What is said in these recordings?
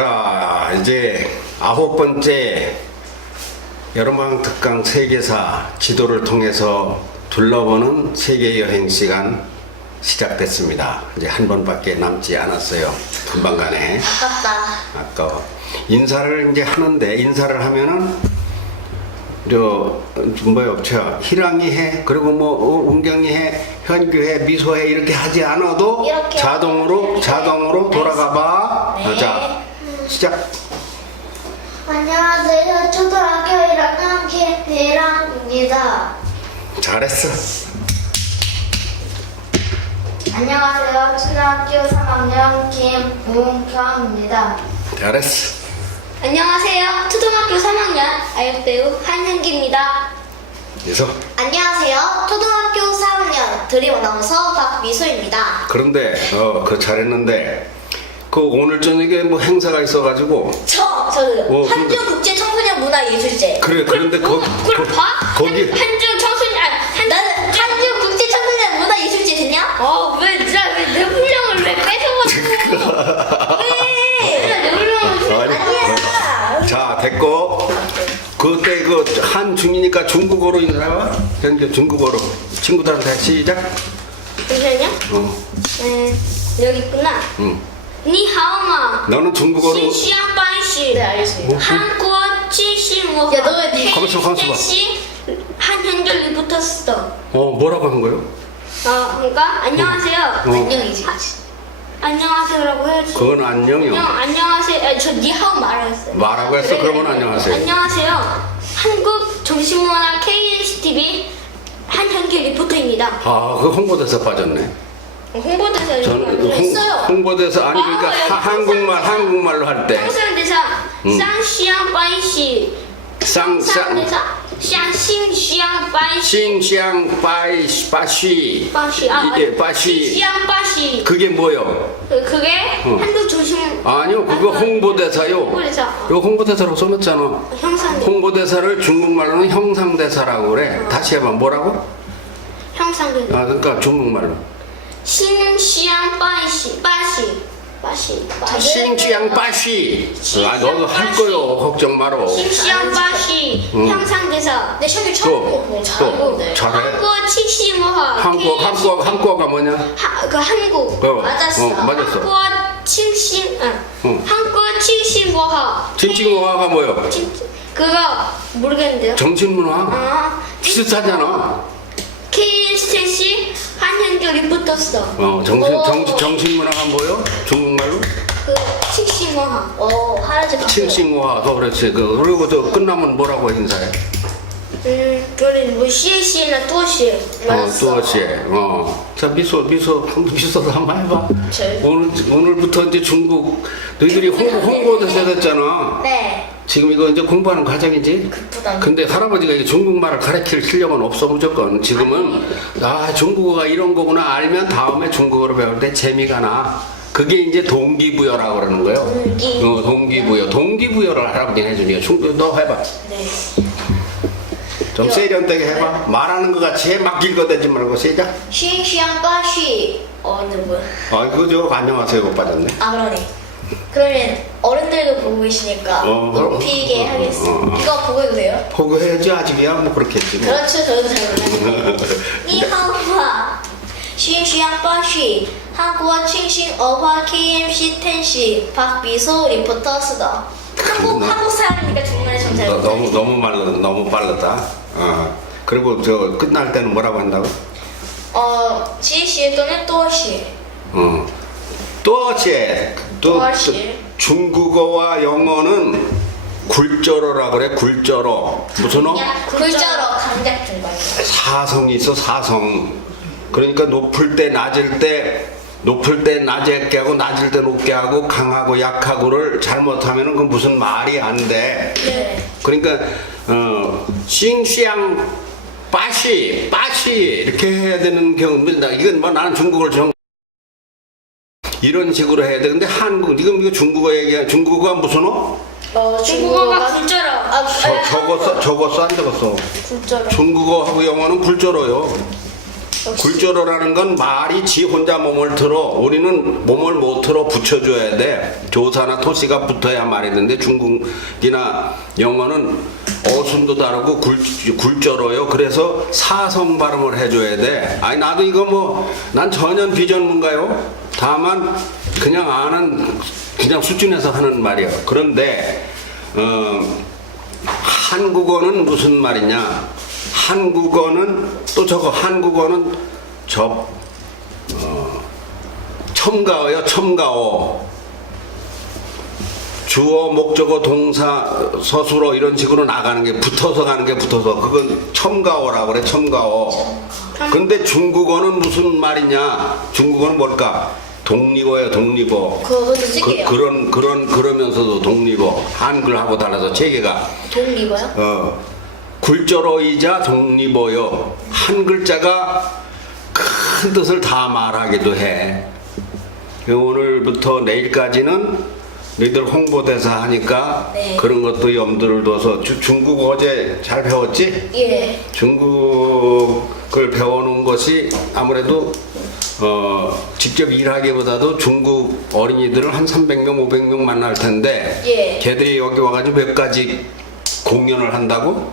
자, 이제 9번째 여름방 특강 세계사 지도를 통해서 둘러보는 세계 여행 시간 시작됐습니다. 이제 한 번밖에 남지 않았어요. 금방 가네. 아깝다. 아까워. 인사를 이제 하는데, 인사를 하면은 희랑이 해, 그리고 은경이 해, 현규 해, 미소 해, 이렇게 하지 않아도 이렇게 자동으로 돌아가 봐. 네. 자, 시작. 안녕하세요. 초등학교 1학년 김혜랑입니다. 잘했어. 안녕하세요. 초등학교 3학년 김웅경입니다. 잘했어. 안녕하세요. 초등학교 3학년 아역배우 한현기입니다. 미소. 안녕하세요. 초등학교 4학년 드림 아나운서 박미소입니다. 그런데 그 잘했는데 그 오늘 저녁에 뭐 행사가 있어가지고 저는 근데- 한중국제 청소년 문화예술제. 그래. 그런데 거기 한중 청소년 나는 한중국제 청소년 문화예술제 됐냐? 왜내 훈령을 왜 뺏어가지고 내 훈령을 아니야. 자, 됐고. 그때 그 한중이니까 중국어로 인사해봐. 현재 중국어로 친구들한테 시작. 잠시만요. 여기 있구나. 응. 니하오마. 너는 중국어로. 신시양반시. 네, 알겠습니다. 한국 75호. 야, 너 왜 가만있어 봐. 한현결이 붙었어. 뭐라고 한 거요? 그러니까 안녕하세요. 안녕이지. 안녕하세요라고 해야지. 그건 안녕이요. 안녕하세요. 저 니하오 말했어요. 말하고 했어? 그러면 안녕하세요. 안녕하세요. 한국 정신문화 KNCTV 한현기 리포터입니다. 그 홍보대사 빠졌네. 홍보대사 저는 했어요. 홍보대사 아니 그러니까 한국말로 할 때. 상상대사 쌍시양바이시. 상상대사 쌍싱시양바이시. 싱샹바시 바시. 바시. 시양바시. 그게 뭐요? 그게 한국 정신. 아니요, 그거 홍보대사요. 홍보대사. 요 홍보대사로 써놨잖아. 형상. 홍보대사를 중국말로는 형상대사라고 그래. 다시 해봐. 뭐라고? 형상대사. 그러니까 중국말로. 싱시양바이시. 바시. 싱샹바시. 너도 할 거요. 걱정 마라. 싱시양바시. 형상대사. 내 셔츠 또 잘해. 한국 75화. 한국어가 뭐냐? 한국. 맞았어. 한국 75화. 진칭어화가 뭐요? 그거 모르겠는데요. 정신문화? 비슷하잖아. KNCTC 한현결이 붙었어. 정신문화가 뭐요? 중국말로? 그 75화. 하나씩. 칭칭어화도 그렇지. 그리고 저 끝나면 뭐라고 인사해? 그래 뭐 시에시나 또시. 또시. 자, 미소도 한번 해봐. 오늘부터 이제 중국 너희들이 홍보대사 됐잖아. 네. 지금 이거 이제 공부하는 과정이지. 근데 할아버지가 이게 중국말을 가르칠 실력은 없어 무조건. 지금은 중국어가 이런 거구나 알면 다음에 중국어로 배울 때 재미가 나. 그게 이제 동기부여라고 그러는 거예요. 동기부여. 동기부여를 할아버지가 해주니까 너 해봐. 네. 좀 세련되게 해봐. 말하는 것 같이 해. 막 읽어대지 말고 시작. 싱시양바시. 근데 뭐야? 그거 안녕하세요. 못 빠졌네. 그러네. 그러면 어른들도 보고 계시니까 높이게 하겠습니다. 이거 보고 해보세요. 보고 해야지. 아직이야 뭐 그렇게 했지 뭐. 그렇죠. 저도 잘 몰라요. 니하오마. 싱시양바시. 한국 칭싱어화 KMC 텐시 박미소 리포터스다. 한국 사람이니까 정말 좀 잘. 너무 빠르다. 그리고 저 끝날 때는 뭐라고 한다고? 지시 또는 또시. 또시. 중국어와 영어는 굴절어라 그래. 굴절어. 무슨 어? 굴절어 강작 중반이야. 사성이 있어. 사성. 그러니까 높을 때 낮게 하고 낮을 때 높게 하고 강하고 약하고를 잘못하면은 그 무슨 말이 안 돼. 네. 그러니까 싱시양 빠시 이렇게 해야 되는 경우입니다. 이건 뭐 나는 중국어를 이런 식으로 해야 돼. 근데 한국 지금 이거 중국어 얘기야. 중국어가 무슨 어? 중국어가 굴절어. 적었어 안 적었어? 굴절어. 중국어하고 영어는 굴절어요. 굴절어라는 건 말이 지 혼자 몸을 틀어 우리는 몸을 못 틀어 붙여줘야 돼. 조사나 토시가 붙어야 말이 되는데 중국이나 영어는 어순도 다르고 굴절어요. 그래서 사성 발음을 해줘야 돼. 아니 나도 이거 뭐 난 전혀 비전문가요. 다만 그냥 아는 그냥 수준에서 하는 말이에요. 그런데 한국어는 무슨 말이냐? 한국어는 또 저거 한국어는 첨가어요. 첨가어. 주어, 목적어, 동사, 서술어 이런 식으로 나가는 게 붙어서 가는 게 붙어서 그건 첨가어라고 그래. 첨가어. 근데 중국어는 무슨 말이냐? 중국어는 뭘까? 독립어예요. 독립어. 그것도 찌개요. 그러면서도 독립어. 한글하고 달라서 체계가. 독립어요? 굴절어이자 독립어요. 한 글자가 큰 뜻을 다 말하기도 해. 오늘부터 내일까지는 너희들 홍보대사 하니까 네. 그런 것도 염두를 둬서 중국어 어제 잘 배웠지? 예. 중국을 배워놓은 것이 아무래도 직접 일하기보다도 중국 어린이들을 한 300명, 500명 만날 텐데 예. 걔들이 여기 와가지고 몇 가지 공연을 한다고?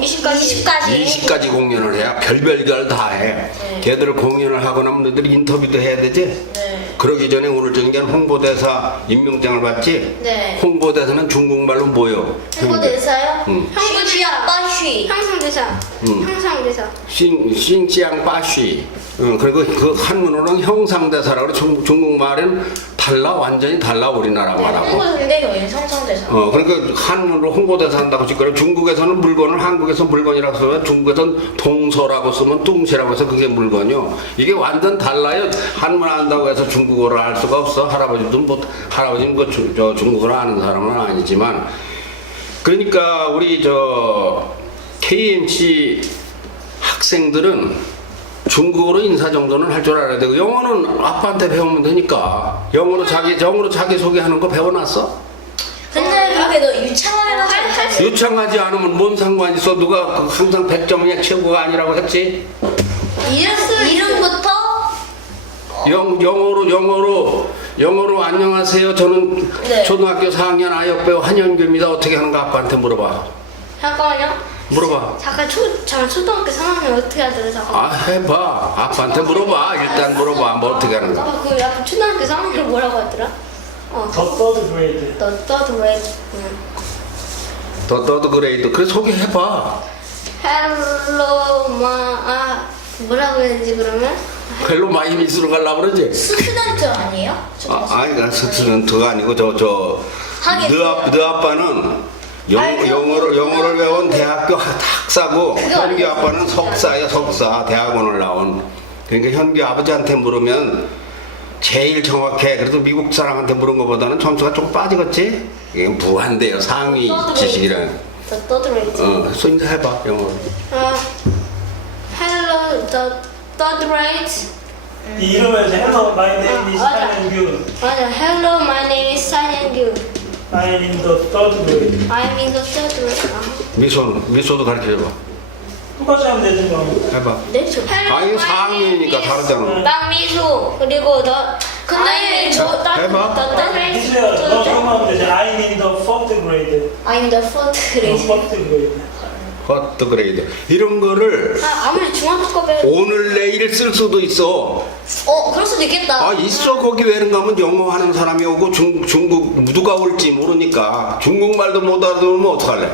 20가지. 20가지 공연을 해야 별별 다 해. 네. 걔들을 공연을 하고 나면 너희들이 인터뷰도 해야 되지? 네. 그러기 전에 오늘 저녁에 홍보대사 임명장을 받지? 네. 홍보대사는 중국말로 뭐요? 홍보대사요? 응. 싱지야 빠쉬. 항상대사. 항상대사. 싱지양 빠쉬. 그리고 그 한문으로는 형상대사라고 그래. 중국말은 달라, 완전히 달라, 우리나라 말하고. 홍보대사인데 여기는 성상대사. 그러니까 한문으로 홍보대사 한다고 짓거려. 중국에서는 물건을 한국에서 물건이라고 쓰면 중국에서는 동서라고 쓰면 뚱시라고 해서 그게 물건이요. 이게 완전 달라요. 한문 안다고 해서 중국어를 할 수가 없어. 할아버지는 저 중국어를 아는 사람은 아니지만. 그러니까 우리 KMC 학생들은 중국어로 인사 정도는 할 줄 알아야 되고 영어는 아빠한테 배우면 되니까 영어로 자기 소개하는 거 배워놨어? 근데 그게 너 유창하게 유창하지 않으면 뭔 상관 있어? 누가 항상 100점이 최고가 아니라고 했지? 이름부터 영어로 안녕하세요. 저는 네. 초등학교 4학년 아역배우 한현규입니다. 어떻게 하는가 아빠한테 물어봐. 잠깐만요. 물어봐. 잠깐 초등학교 3학년 어떻게 하더라 잠깐. 아 해봐. 아빠한테 물어봐. 일단 물어봐. 뭐 어떻게 하는가. 아까 그 약간 초등학교 3학년 뭐라고 하더라? The third grade. The third grade. 더더드 그레이드. 그래 소개해봐. Hello, 뭐라고 해야 되지 그러면? 헬로 마이 미스로 가려고 그러지? 스튜던트 아니에요? 아니 나 스튜던트가 아니고 하긴. 너 아빠는 영어를 배운 대학교 학사고 현규 아빠는 석사야 석사 대학원을 나온. 그러니까 현규 아버지한테 물으면 제일 정확해. 그래도 미국 사람한테 물은 것보다는 점수가 조금 빠지겠지? 이게 무한대요. 상위 지식이란. The third grade. 손자 해봐 영어로. Hello, the third grade. 이 이름에서 Hello, my name is 맞아. 한현규. 맞아. Hello, my name is 산현규. I am in the third grade. I'm in the third grade. 미소도 가르쳐줘봐. 똑같이 하면 되지 뭐. 해봐. 네, 저. 아 이거 4학년이니까 다르잖아. 박미수 그리고 너 근데 저 해봐. 미수야, 너 그럼 하면 되지. I am in the fourth grade. I'm the fourth grade. fourth grade. 퍼스트 그레이드 이런 거를 아무리 중학교 때 오늘 내일 쓸 수도 있어. 그럴 수도 있겠다. 아 있어. 거기 외는 가면 영어 하는 사람이 오고 중국 누가 올지 모르니까 중국말도 못 알아들으면 어떡할래?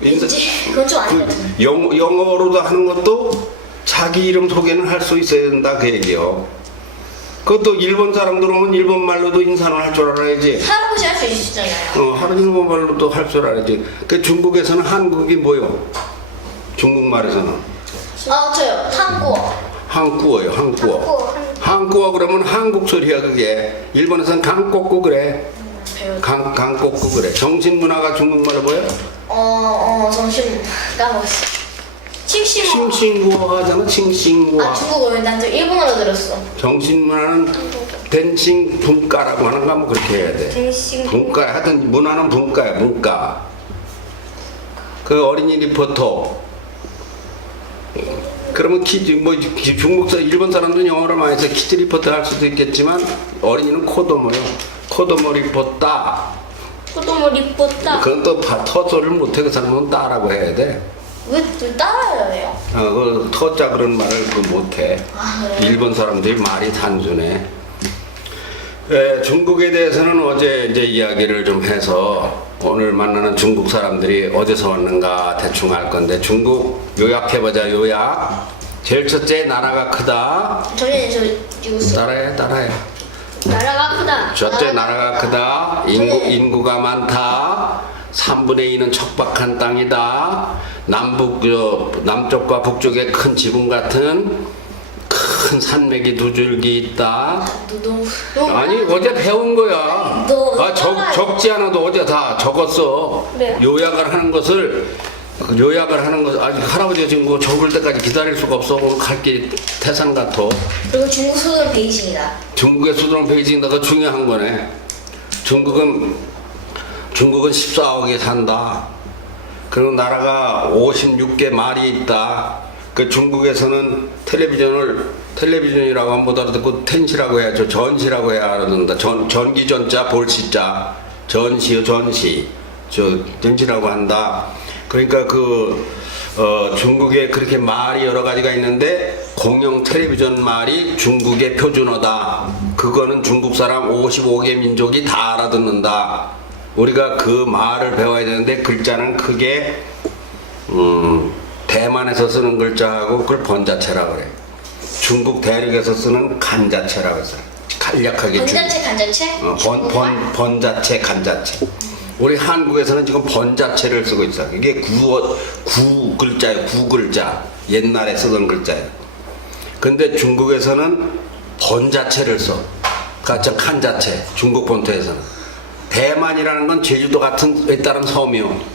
그건 좀 아닌 것 같은데. 영어로도 하는 것도 자기 이름 소개는 할 수 있어야 된다 그 얘기요. 그것도 일본 사람들 오면 일본 말로도 인사는 할 줄 알아야지. 할아버지 할 수 있으시잖아요. 하루 일본 말로도 할 줄 알아야지. 그 중국에서는 한국이 뭐요? 중국말에서는 저요. 한국어. 한국어요. 한국어. 한국어 그러면 한국 소리야 그게. 일본에서는 강꼬꾸 그래. 강꼬꾸 그래. 정신문화가 중국말로 뭐야? 정신 까먹었어. 칭싱구어 하잖아. 칭싱구어. 중국어. 난 저 일본어로 들었어. 정신문화는 댄싱 분과라고 하는가 뭐 그렇게 해야 돼. 댄싱 분과 하여튼 문화는 분과야. 문과. 그 어린이 리포터 그러면 중국 일본 사람들은 영어를 많이 해서 키즈 리포트 할 수도 있겠지만 어린이는 코도모요. 코도모 리포타. 코도모 리포타. 그건 또 터소를 못해 그 사람은 따라고 해야 돼. 왜 따라요 해요? 그 터자 그런 말을 못해. 그래요? 일본 사람들이 말이 단순해. 중국에 대해서는 어제 이제 이야기를 좀 해서 오늘 만나는 중국 사람들이 어디서 왔는가 대충 알 건데 중국 요약해보자. 요약. 제일 첫째 나라가 크다. 저는 이거 따라해. 나라가 크다. 첫째 나라가 크다. 인구가 많다. 3분의 2는 척박한 땅이다. 남쪽과 북쪽에 큰 지붕 같은 큰 산맥이 두 줄기 있다. 아니 어제 배운 거야. 적지 않아도 어제 다 적었어. 네. 요약을 하는 것을 아직 할아버지가 지금 그거 적을 때까지 기다릴 수가 없어. 오늘 갈 길 태산 같아. 그리고 중국 수도는 베이징이다. 중국의 수도는 베이징이다. 그거 중요한 거네. 중국은 14억이 산다. 그리고 나라가 56개 말이 있다. 그 중국에서는 텔레비전이라고 하면 못 알아듣고 텐시라고 해야죠. 전시라고 해야 알아듣는다. 전기전자 볼시자. 전시. 전시라고 한다. 그러니까 중국에 그렇게 말이 여러 가지가 있는데 공영 텔레비전 말이 중국의 표준어다. 그거는 중국 사람 55개 민족이 다 알아듣는다. 우리가 그 말을 배워야 되는데 글자는 크게 대만에서 쓰는 글자하고 그걸 번자체라고 그래. 중국 대륙에서 쓰는 간자체라고 해서 간략하게 간자체? 번자체 간자체. 우리 한국에서는 지금 번자체를 쓰고 있어. 이게 구 글자예요. 구 글자. 옛날에 쓰던 글자예요. 근데 중국에서는 번자체를 써. 그러니까 칸자체. 중국 본토에서는. 대만이라는 건 제주도 같은 에 따른 섬이요.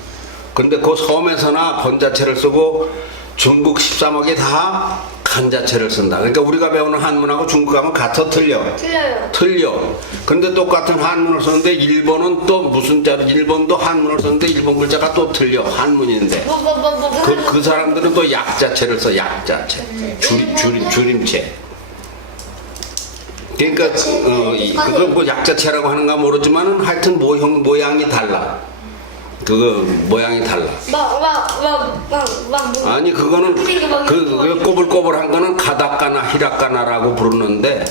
근데 그 섬에서나 번자체를 쓰고 중국 13억이 다 간자체를 쓴다. 그러니까 우리가 배우는 한문하고 중국 하면 같아 틀려. 틀려. 근데 똑같은 한문을 쓰는데 일본은 또 무슨 자로 일본도 한문을 쓰는데 일본 글자가 또 틀려. 한문인데. 그 사람들은 또 약자체를 써. 약자체. 줄임체. 그러니까 그거 뭐 약자체라고 하는가 모르지만은 하여튼 모양이 달라. 그거 모양이 달라. 아니 그거는 그 꼬불꼬불한 거는 가다카나 히라카나라고 부르는데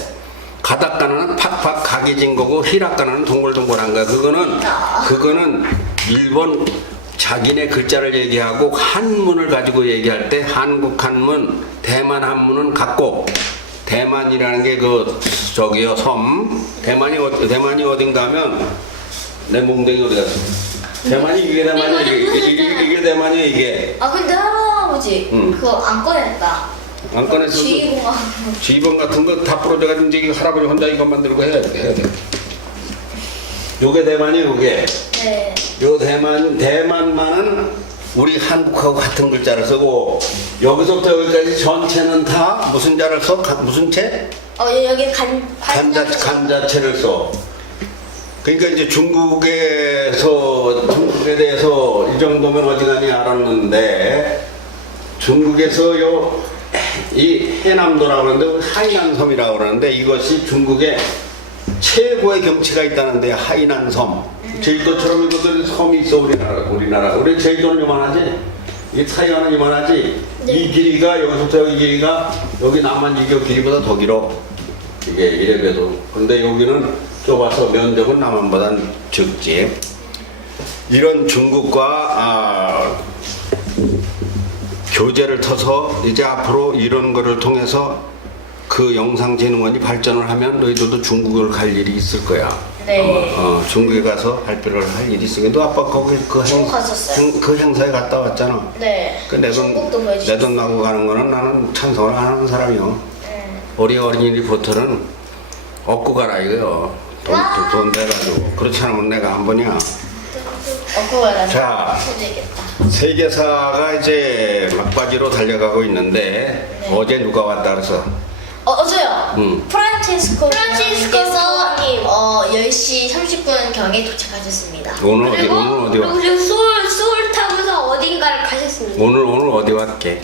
가다카나는 팍팍 각이 진 거고 히라카나는 동글동글한 거야. 그거는 일본 자기네 글자를 얘기하고 한문을 가지고 얘기할 때 한국 한문, 대만 한문은 같고 대만이라는 게 섬. 대만이 어딘가 하면 내 몽둥이 어디 갔어? 대만이 이게 대만이야 이게. 근데 할아버지 그거 안 꺼냈다. 안 꺼냈어. 지휘봉 같은 거 다 부러져가지고 이제 할아버지 혼자 이거 만들고 해야 돼. 요게 대만이 요게. 네. 요 대만만은 우리 한국하고 같은 글자를 쓰고 여기서부터 여기까지 전체는 다 무슨 자를 써? 무슨 체? 여기 간자체를 써. 그러니까 이제 중국에 대해서 이 정도면 어지간히 알았는데 중국에서 이 해남도라고 그러는데 하이난섬이라고 그러는데 이것이 중국의 최고의 경치가 있다는데 하이난섬. 제주도처럼 이것들 섬이 있어 우리나라. 우리 제주도는 요만하지? 이 타이완은 요만하지? 네. 이 길이가 여기서부터 여기 길이가 여기 남한 이교 길이보다 더 길어. 이게 이래봬도. 근데 여기는 좁아서 면적은 남한보단 적지. 이런 중국과 교제를 터서 이제 앞으로 이런 거를 통해서 그 영상진흥원이 발전을 하면 너희들도 중국을 갈 일이 있을 거야. 네. 중국에 가서 발표를 할 일이 있어. 너 아빠 거기 그 행사에 갔다 왔잖아. 네. 내 돈 나고 가는 거는 나는 찬성을 안 하는 사람이요. 우리 어린이 리포터는 얻고 가라 이거요. 돈 대가지고. 그렇지 않으면 내가 한 번이야. 얻고 가라. 자, 세계사가 이제 막바지로 달려가고 있는데 네. 어제 누가 왔다 그래서? 어제요. 프란치스코님께서 님. 10시 30분경에 도착하셨습니다. 오늘 어디 왔? 그리고 소울 타고서 어딘가를 가셨습니다. 오늘 어디 왔게?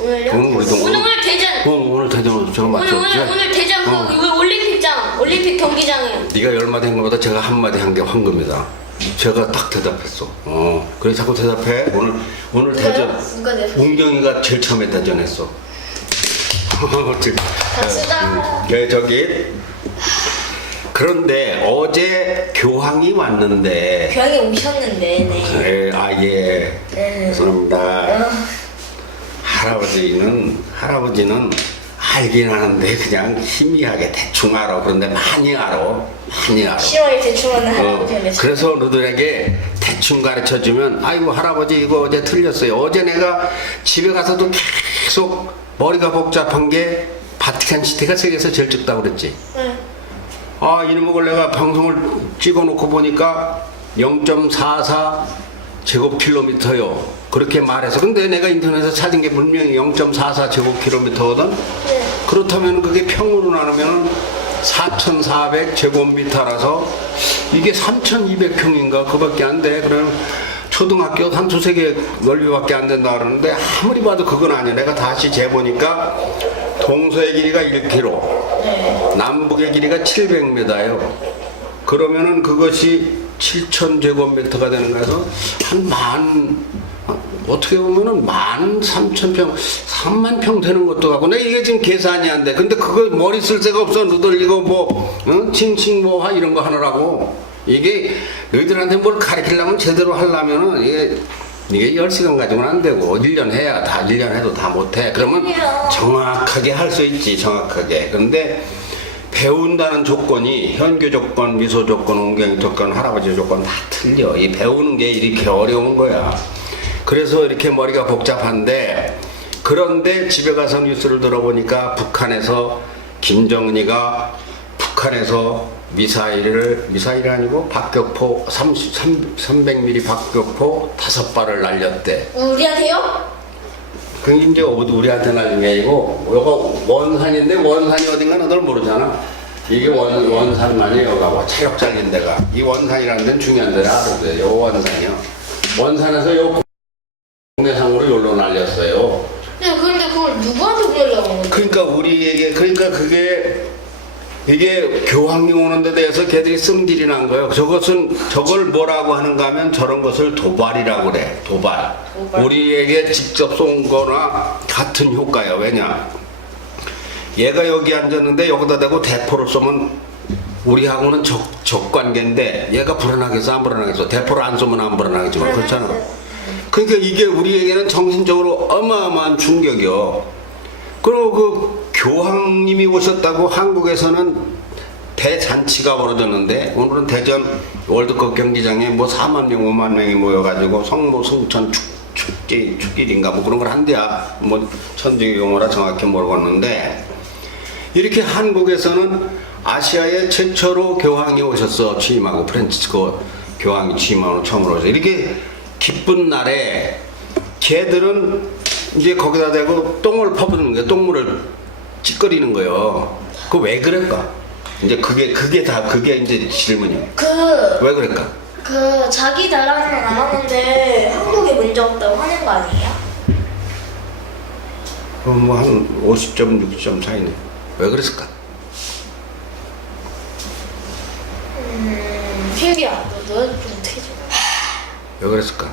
오늘요? 우리도 오늘 대전. 오늘 대전 제가 맞죠? 오늘 대전 그 올림픽장, 올림픽 경기장이에요. 네가 10마디 한 것보다 제가 한마디 한 게 황금이다. 제가 딱 대답했어. 그래 자꾸 대답해. 오늘 대전 누가 내셨어요? 웅경이가 제일 처음에 대전했어. 갑시다. 네, 저기 그런데 어제 교황이 왔는데 교양이 오셨는데, 네. 예. 네. 죄송합니다. 할아버지는 알긴 하는데 그냥 희미하게 대충 알아. 그런데 많이 알아. 10월 대충 하는 할아버지가 그래서 너들에게 대충 가르쳐 주면 아이고 할아버지 이거 어제 틀렸어요. 어제 내가 집에 가서도 계속 머리가 복잡한 게 바티칸 시티가 세계에서 제일 적다고 그랬지. 네. 아 이놈을 내가 방송을 찍어놓고 보니까 0.44 제곱킬로미터요. 그렇게 말해서 근데 내가 인터넷에서 찾은 게 분명히 0.44 제곱킬로미터거든. 네. 그렇다면 그게 평으로 나누면 4,400 제곱미터라서 이게 3,200평인가 그밖에 안 돼. 그럼 초등학교 한 두세 개 넓이밖에 안 된다 그러는데 아무리 봐도 그건 아니야. 내가 다시 재보니까 동서의 길이가 1km, 네. 남북의 길이가 700m예요. 그러면은 그것이 7,000제곱미터가 되는 거라서 어떻게 보면은 13,000평, 30,000평 되는 것도 같고, 내가 이게 지금 계산이 안 돼. 근데 그거 머리 쓸 새가 없어. 너들 이거 뭐, 칭칭 뭐하 이런 거 하느라고. 이게 너희들한테 뭘 가르치려면 제대로 하려면은 이게 10시간 가지고는 안 되고, 1년 해야 1년 해도 다 못해. 그러면 정확하게 할 수 있지, 정확하게. 근데 배운다는 조건이 현교 조건, 미소 조건, 옹경이 조건, 할아버지 조건 다 틀려. 이 배우는 게 이렇게 어려운 거야. 그래서 이렇게 머리가 복잡한데 그런데 집에 가서 뉴스를 들어보니까 북한에서 김정은이가 북한에서 미사일이 아니고 박격포 300mm 박격포 5발을 날렸대. 우리한테요? 그게 이제 우리한테 날린 게 아니고 요거 원산인데 원산이 어딘가 너들 모르잖아. 이게 원산만이 여가고 체력장인 데가 이 원산이라는 데는 중요한 데라 알아요. 요 원산이요. 원산에서 요 국내상으로 여기로 날렸어요. 네, 그런데 그걸 누구한테 보내려고 하는 거예요? 그러니까 우리에게 이게 교황이 오는 데 대해서 걔들이 승질이 난 거예요. 저걸 뭐라고 하는가 하면 저런 것을 도발이라고 그래. 도발. 우리에게 직접 쏜 거나 같은 효과야. 왜냐? 얘가 여기 앉았는데 여기다 대고 대포를 쏘면 우리하고는 적관계인데 얘가 불안하겠어 안 불안하겠어? 대포를 안 쏘면 안 불안하겠지만 그렇잖아. 그러니까 이게 우리에게는 정신적으로 어마어마한 충격이요. 그리고 그 교황님이 오셨다고 한국에서는 대잔치가 벌어졌는데 오늘은 대전 월드컵 경기장에 뭐 4만 명, 5만 명이 모여가지고 성모 승천 축일인가 뭐 그런 걸 한대야. 뭐 천주교 용어라 정확히 모르겠는데 이렇게 한국에서는 아시아에 최초로 교황이 오셨어. 취임하고 프란치스코 교황이 취임하고 처음으로 오셨어. 이렇게 기쁜 날에 걔들은 이제 거기다 대고 똥을 퍼붓는 거야. 똥물을 찌꺼리는 거예요. 그 왜 그럴까? 이제 그게 이제 질문이야. 왜 그럴까? 자기 나라는 안 하는데 한국에 문제 없다고 하는 거 아니에요? 뭐 한 50점, 60점 차이네. 왜 그랬을까? 필기야, 너좀 어떻게 좀. 왜 그랬을까?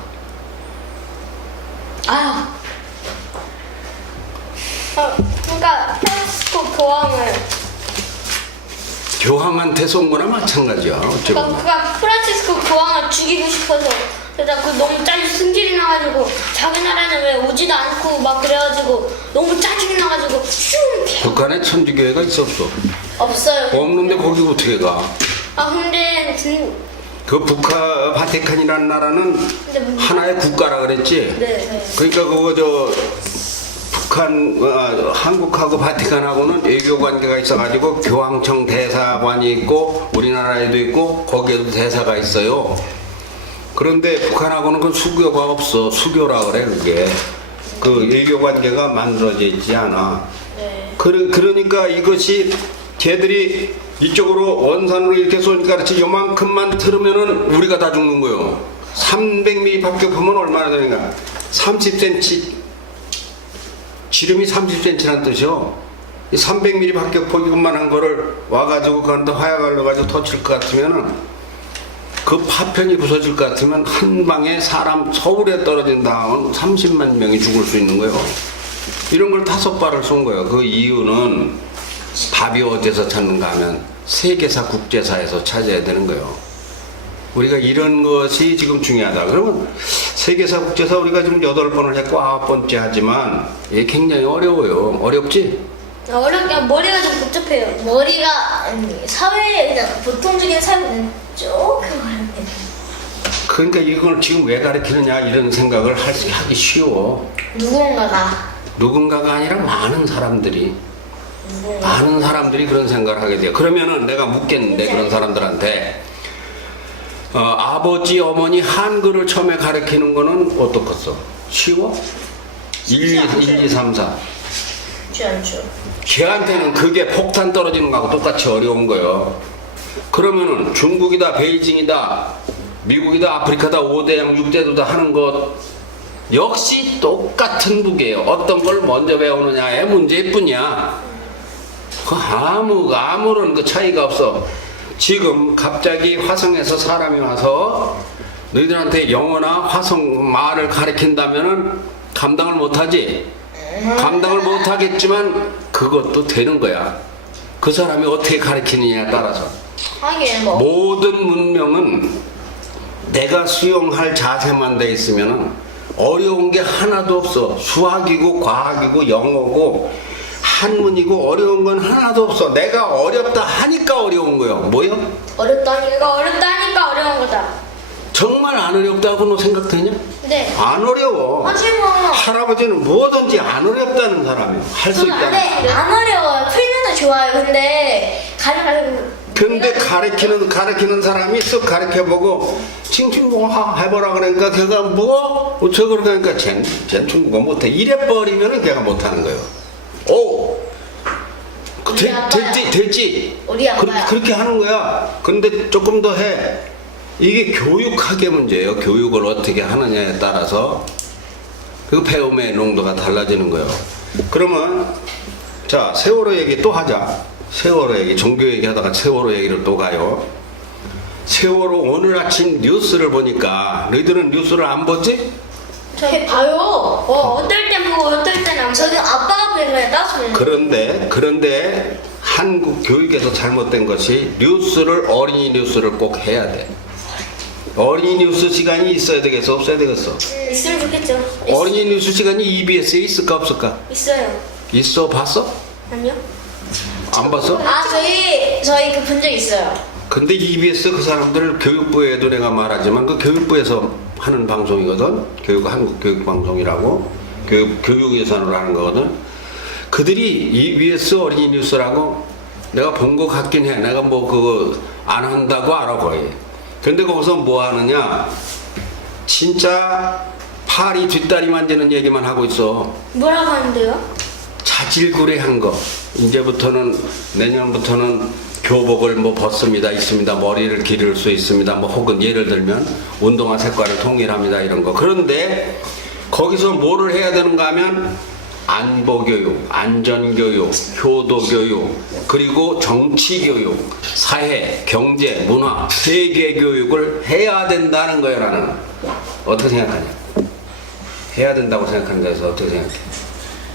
그러니까 프란치스코 교황을 교황한테 쏜 거나 마찬가지야. 어찌 보면. 그러니까 프란치스코 교황을 죽이고 싶어서 그러다 그 너무 승질이 나가지고 자기 나라는 왜 오지도 않고 막 그래가지고 너무 짜증이 나가지고 북한에 천주교회가 있어 없어? 없어요. 없는데 거기 어떻게 가? 근데 그 바티칸이라는 나라는 하나의 국가라 그랬지? 네. 그러니까 그거 한국하고 바티칸하고는 외교 관계가 있어가지고 교황청 대사관이 있고 우리나라에도 있고 거기에도 대사가 있어요. 그런데 북한하고는 그 수교가 없어. 수교라 그래 그게. 그 외교 관계가 만들어져 있지 않아. 네. 그러니까 이것이 걔들이 이쪽으로 원산으로 이렇게 쏘니까 그렇지 요만큼만 틀으면은 우리가 다 죽는 거요. 300mm 박격하면 얼마나 되는가? 30cm 지름이 30cm란 뜻이요. 이 300mm 박격 포기금만 한 거를 와가지고 그한테 화약을 넣어가지고 터칠 것 같으면은 그 파편이 부서질 것 같으면 한 방에 사람 서울에 떨어진 다음 30만 명이 죽을 수 있는 거예요. 이런 걸 5발을 쏜 거예요. 그 이유는 답이 어디서 찾는가 하면 세계사 국제사에서 찾아야 되는 거예요. 우리가 이런 것이 지금 중요하다. 그러면 세계사 국제사 우리가 지금 8번을 했고 9번째 하지만 이게 굉장히 어려워요. 어렵지? 어렵게 머리가 좀 복잡해요. 머리가 사회에 그냥 보통적인 사회는 조금 어렵네요. 그러니까 이걸 지금 왜 가르치느냐 이런 생각을 하기 쉬워. 누군가가 아니라 많은 사람들이 그런 생각을 하게 돼요. 그러면은 내가 묻겠는데 그런 사람들한테 아버지 어머니 한글을 처음에 가르치는 거는 어떻겠어? 쉬워? 1, 2, 3, 4 쉽지 않죠. 걔한테는 그게 폭탄 떨어지는 거하고 똑같이 어려운 거예요. 그러면은 중국이다 베이징이다 미국이다 아프리카다 5대양 6대도다 하는 것 역시 똑같은 무게예요. 어떤 걸 먼저 배우느냐의 문제일 뿐이야. 그 아무런 그 차이가 없어. 지금 갑자기 화성에서 사람이 와서 너희들한테 영어나 화성 말을 가르친다면은 감당을 못하지. 감당을 못하겠지만 그것도 되는 거야. 그 사람이 어떻게 가르치느냐에 따라서. 하긴 뭐 모든 문명은 내가 수용할 자세만 돼 있으면 어려운 게 하나도 없어. 수학이고 과학이고 영어고 한문이고 어려운 건 하나도 없어. 내가 어렵다 하니까 어려운 거예요. 뭐요? 어렵다니까 어려운 거다. 정말 안 어렵다고 너 생각되냐? 네. 안 어려워. 하지만 할아버지는 뭐든지 안 어렵다는 사람이에요. 할 수 있다는 사람. 안 어려워요. 풀면은 좋아요. 근데 가르치는 사람이 쓱 가르쳐보고 칭칭 뭐 해보라 그러니까 걔가 뭐 저걸 그러니까 쟨 중국어 못해 이래 버리면은 걔가 못하는 거예요. 오 우리 아빠야. 됐지 우리 아빠야. 그렇게 하는 거야. 근데 조금 더 해. 이게 교육학의 문제예요. 교육을 어떻게 하느냐에 따라서 그 배움의 농도가 달라지는 거예요. 그러면 자 세월호 얘기 또 하자. 세월호 얘기 종교 얘기하다가 세월호 얘기를 또 가요. 세월호 오늘 아침 뉴스를 보니까 너희들은 뉴스를 안 보지? 봐요. 어떨 땐 보고 어떨 땐 안 보고. 저는 아빠가 보는 따서 그런데 한국 교육에서 잘못된 것이 어린이 뉴스를 꼭 해야 돼. 어린이 뉴스 시간이 있어야 되겠어? 없어야 되겠어? 있으면 좋겠죠. 어린이 뉴스 시간이 EBS에 있을까 없을까? 있어요. 있어? 봤어? 아니요? 안 봤어? 저희 그 본 적 있어요. 근데 EBS 그 사람들 교육부에도 내가 말하지만 그 교육부에서 하는 방송이거든. 한국 교육방송이라고 교육 예산으로 하는 거거든. 그들이 EBS 어린이 뉴스라고 내가 본 거 같긴 해. 내가 뭐 그거 안 한다고 알아 거의. 근데 거기서 뭐 하느냐? 진짜 팔이 뒷다리 만지는 얘기만 하고 있어. 뭐라고 하는데요? 자질구레한 거. 이제부터는 내년부터는 교복을 뭐 벗습니다, 있습니다. 머리를 기를 수 있습니다. 뭐 혹은 예를 들면 운동화 색깔을 통일합니다 이런 거. 그런데 거기서 뭐를 해야 되는가 하면 안보교육, 안전교육, 효도교육, 그리고 정치교육, 사회, 경제, 문화, 세계교육을 해야 된다는 거예요. 나는 어떻게 생각하냐? 해야 된다고 생각하는 거에서 어떻게 생각해?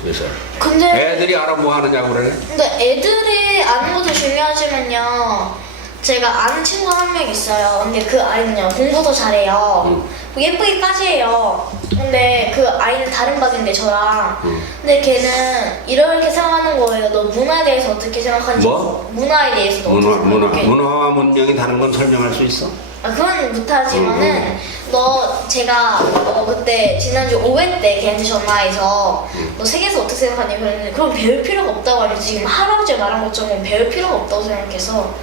그래서 근데 애들이 알아 뭐 하느냐고 그래? 근데 애들이 아는 것도 중요하지만요. 제가 아는 친구 한 명 있어요. 근데 그 아이는요 공부도 잘해요. 예쁘기까지 해요. 근데 그 아이는 다른 반인데 저랑. 근데 걔는 이렇게 생각하는 거예요. 너 문화에 대해서 어떻게 생각하는지. 뭐? 문화에 대해서 너 어떻게 생각해? 문화와 문명이 다른 건 설명할 수 있어? 그건 못하지만은 제가 그때 지난주 5회 때 걔한테 전화해서 너 세계에서 어떻게 생각하냐 그랬는데 그럼 배울 필요가 없다고 하면서 지금 할아버지가 말한 것처럼 배울 필요가 없다고 생각해서.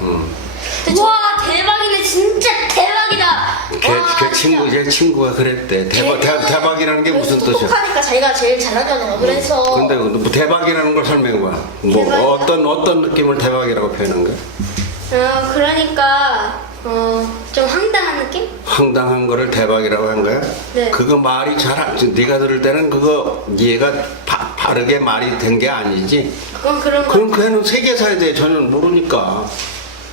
근데 와 대박이네 진짜 대박이다. 제 친구가 그랬대. 대박이라는 게 무슨 뜻이야? 똑똑하니까 자기가 제일 잘한다는 거. 그래서 근데 뭐 대박이라는 걸 설명해봐. 뭐 대박이다? 어떤 느낌을 대박이라고 표현한 거야? 그러니까 좀 황당한 느낌? 황당한 거를 대박이라고 한 거야? 네. 그거 말이 네가 들을 때는 그거 얘가 다르게 말이 된 게 아니지. 그건 그런 거. 그럼 그 애는 세계사에 대해 전혀 모르니까.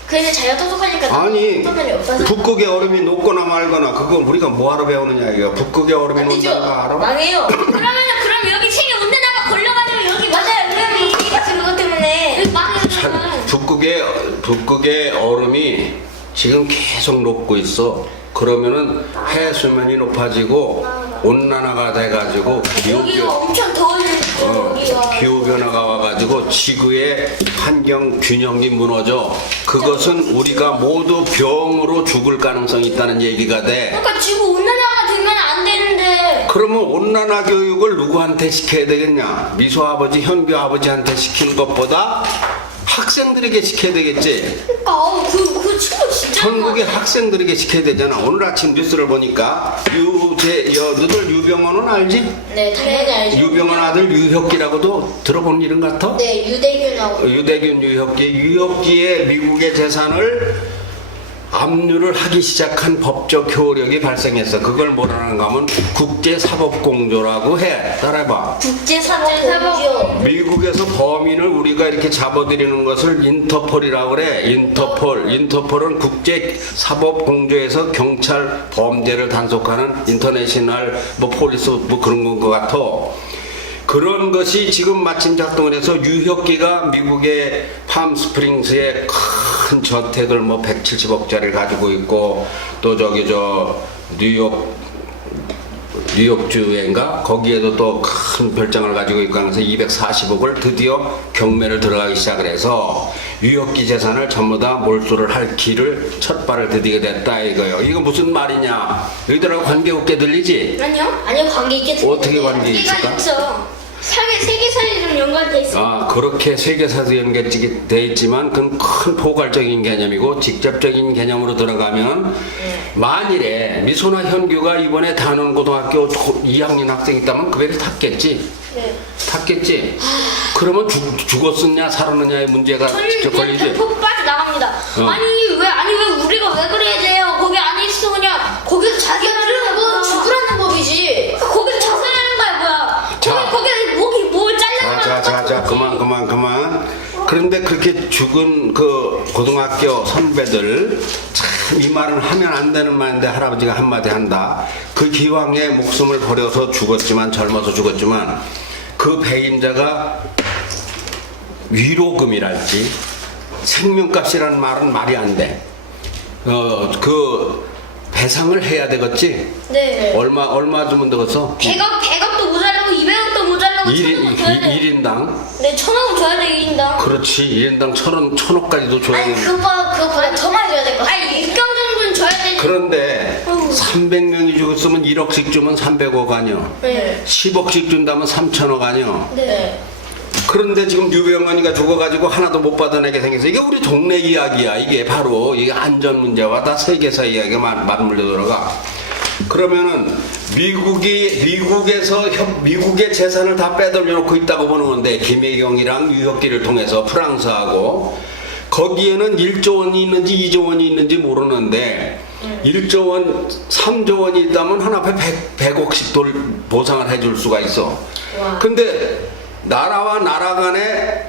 그 애는 자기가 똑똑하니까 아니 어떤 면이 없어서. 북극의 얼음이 녹거나 말거나 그거 우리가 뭐하러 배우느냐 이거. 북극의 얼음이 아니죠. 녹는 거 알아? 망해요. 그럼 여기 세계 온난화가 걸려가지고 여기 맞아요. 그럼 이 같은 그것 때문에. 망해잖아. 북극의 얼음이 지금 계속 녹고 있어. 그러면은 해 수면이 높아지고 온난화가 돼가지고 여기가 엄청 더워지고 여기가. 기후 변화가 와가지고 지구의 환경 균형이 무너져. 그것은 우리가 모두 병으로 죽을 가능성이 있다는 얘기가 돼. 그러니까 지구 온난화가 되면 안 되는데. 그러면 온난화 교육을 누구한테 시켜야 되겠냐? 미소 아버지, 현규 아버지한테 시키는 것보다 학생들에게 시켜야 되겠지. 그러니까 그 친구 진짜. 전국의 학생들에게 시켜야 되잖아. 오늘 아침 뉴스를 보니까 너들 유병헌은 알지? 네, 당연히 알죠. 유병헌 아들 유혁기라고도 들어본 이름 같아? 네, 유대균하고. 유대균 유혁기의 미국의 재산을 압류를 하기 시작한 법적 효력이 발생했어. 그걸 뭐라는가 하면 국제사법공조라고 해. 따라해봐. 국제사법공조. 미국에서 범인을 우리가 이렇게 잡아들이는 것을 인터폴이라고 그래. 인터폴은 국제사법공조에서 경찰 범죄를 단속하는 인터내셔널 폴리스 그런 것 같아. 그런 것이 지금 마침 작동을 해서 유혁기가 미국의 팜스프링스에 큰 저택을 170억짜리를 가지고 있고 또 뉴욕주인가 거기에도 또 큰 별장을 가지고 있고 하면서 240억을 드디어 경매를 들어가기 시작을 해서 유혁기 재산을 전부 다 몰수를 할 길을 첫 발을 디디게 됐다 이거요. 이거 무슨 말이냐? 너희들하고 관계 없게 들리지? 아니요 관계 있게 어떻게 관계 있을까? 관계가 있어. 세계사랑 연관돼 있어. 아, 그렇게 세계사도 연계돼 있지만 그건 큰 포괄적인 개념이고 직접적인 개념으로 들어가면 만일에 미소나 현규가 이번에 단원고등학교 2학년 학생이 있다면 그 배를 탔겠지? 네. 탔겠지? 그러면 죽었느냐 살았느냐의 문제가 직접 걸리지? 100% 빠져나갑니다. 아니 왜 우리가 왜 그래야 돼요? 거기 안에 있어 그냥 거기서 자기가 뭐 죽으라는 법이지. 거기서 자살하는 거야 뭐야? 자. 거기 뭘 잘라내면 자, 그만. 그런데 그렇게 죽은 그 고등학교 선배들 참 이 말은 하면 안 되는 말인데 할아버지가 한마디 한다. 그 기왕에 목숨을 버려서 죽었지만 젊어서 죽었지만 그 배임자가 위로금이랄지 생명값이라는 말은 말이 안 돼. 그 배상을 해야 되겠지? 네. 얼마 주면 되겠어? 100억도 모자라고 200억도 모자라고 1,000억은 줘야 돼. 1인당? 네, 1,000억은 줘야 돼 1인당. 그렇지. 1인당 1,000억까지도 줘야 아니, 되는. 그거보다 더 많이 줘야 될 것 같아. 아니 1경 정도는 줘야 돼. 그런데 300명이 죽었으면 1억씩 주면 300억 아니야. 네. 10억씩 준다면 3천억 아니야. 네. 그런데 지금 유병헌이가 죽어가지고 하나도 못 받아내게 생겨서 이게 우리 동네 이야기야. 이게 바로 이게 안전 문제와 다 세계사 이야기가 맞물려 들어가. 그러면은 미국의 재산을 다 빼돌려놓고 있다고 보는 건데 김혜경이랑 유혁기를 통해서 프랑스하고 거기에는 1조 원이 있는지 2조 원이 있는지 모르는데 1조 원, 3조 원이 있다면 한 앞에 100억씩 보상을 해줄 수가 있어. 근데 나라와 나라 간에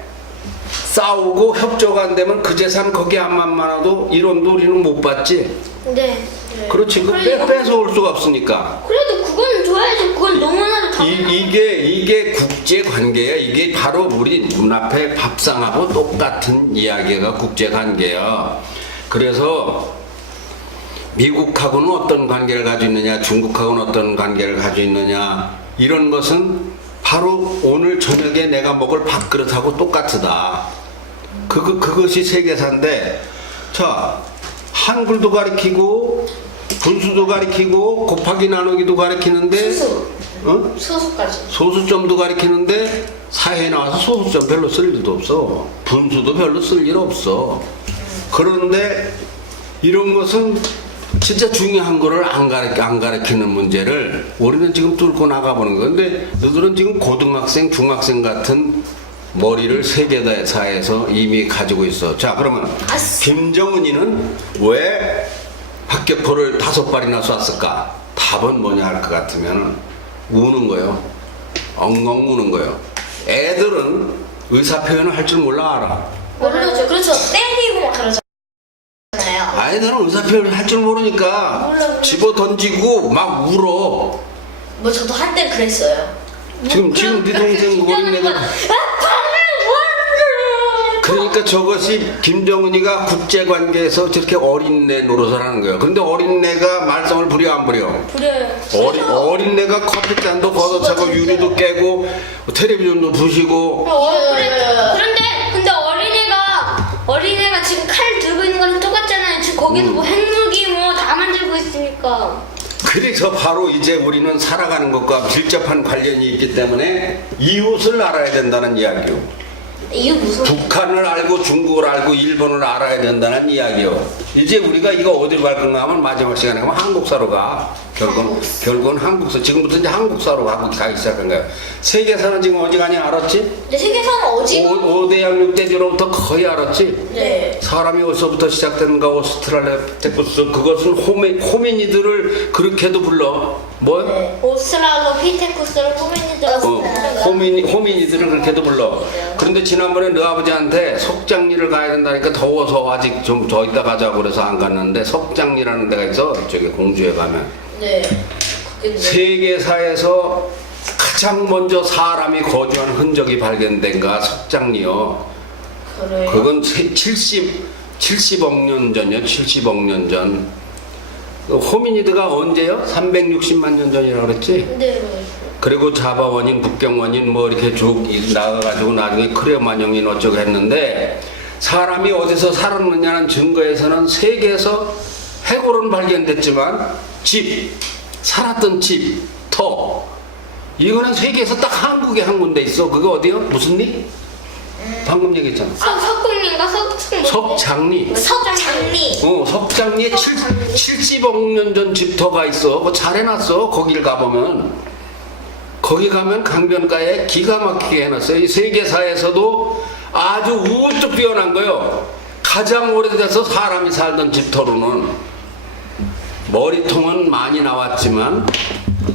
싸우고 협조가 안 되면 그 재산 거기 안 만만하도 이론도 우리는 못 받지. 네. 그렇지. 그 뺏어올 수가 없으니까. 그래도 그건 줘야지. 그건 너무나도 당연한. 이게 국제 관계야. 이게 바로 우리 눈앞에 밥상하고 똑같은 이야기가 국제 관계야. 그래서 미국하고는 어떤 관계를 가지고 있느냐, 중국하고는 어떤 관계를 가지고 있느냐, 이런 것은 바로 오늘 저녁에 내가 먹을 밥그릇하고 똑같다. 그것이 세계사인데, 자, 한글도 가리키고, 분수도 가리키고, 곱하기 나누기도 가리키는데, 수수. 어? 소수까지. 소수점도 가리키는데, 사회에 나와서 소수점 별로 쓸 일도 없어. 분수도 별로 쓸 일 없어. 그런데, 이런 것은 진짜 중요한 거를 안 가르치는 문제를 우리는 지금 뚫고 나가보는 건데 너들은 지금 고등학생, 중학생 같은 머리를 세계사에서 이미 가지고 있어. 자, 그러면 김정은이는 왜 박격포를 5발이나 쐈을까? 답은 뭐냐 할 것 같으면 우는 거예요. 엉엉 우는 거예요. 애들은 의사 표현을 할 줄 몰라 알아. 모르죠. 그렇죠. 때리고 막 그러잖아요. 아이들은 의사 표현을 할 줄 모르니까 몰라. 집어 던지고 막 울어. 뭐 저도 한때 그랬어요. 지금 네 동생 어린애가 그러니까 저것이 김정은이가 국제관계에서 저렇게 어린애 노릇을 하는 거예요. 근데 어린애가 말썽을 부려 안 부려? 부려요. 어린애가 커피잔도 걷어차고 유리도 깨고 텔레비전도 부시고 근데 어린애가 지금 칼 들고 있는 거랑 똑같잖아요. 지금 거기서 뭐 핵무기 뭐 다 만들고 있으니까. 그래서 바로 이제 우리는 살아가는 것과 밀접한 관련이 있기 때문에 이웃을 알아야 된다는 이야기요. 이거 무슨? 북한을 알고 중국을 알고 일본을 알아야 된다는 이야기요. 이제 우리가 이거 어디로 갈 건가 하면 마지막 시간에 가면 한국사로 가. 결국은 한국사. 지금부터 이제 한국사로 가기 시작한 거야. 세계사는 지금 어디 가냐 알았지? 근데 세계사는 어디? 5대양 6대지로부터 거의 알았지? 네. 사람이 어디서부터 시작되는가 오스트랄로피테쿠스 그것은 호미니드를 그렇게도 불러. 뭐? 네. 오스트랄로피테쿠스를 호미니드를 그렇게도 불러. 그런데 지난번에 너 아버지한테 석장리를 가야 된다니까 더워서 아직 좀 더 있다 가자고 그래서 안 갔는데 석장리라는 데가 있어. 저기 공주에 가면. 네. 그게 세계사에서 가장 먼저 사람이 거주한 흔적이 발견된가 석장리요. 그래요. 그건 70억 년 전이요. 70억 년 전. 호미니드가 언제요? 360만 년 전이라고 그랬지? 네. 그리고 자바 원인, 북경 원인 뭐 이렇게 쭉 나가가지고 나중에 크레오만형인 어쩌고 했는데 사람이 어디서 살았느냐는 증거에서는 세계에서 해골은 발견됐지만 집, 살았던 집, 터 이거는 세계에서 딱 한국에 한 군데 있어. 그거 어디요? 무슨 리? 방금 얘기했잖아. 석궁인가 석장리. 석장리. 석장리에 70억 년 전 집터가 있어. 그거 잘 해놨어. 거길 가보면. 거기 가면 강변가에 기가 막히게 해놨어요. 이 세계사에서도 아주 우뚝 뛰어난 거요. 가장 오래돼서 사람이 살던 집터로는 머리통은 많이 나왔지만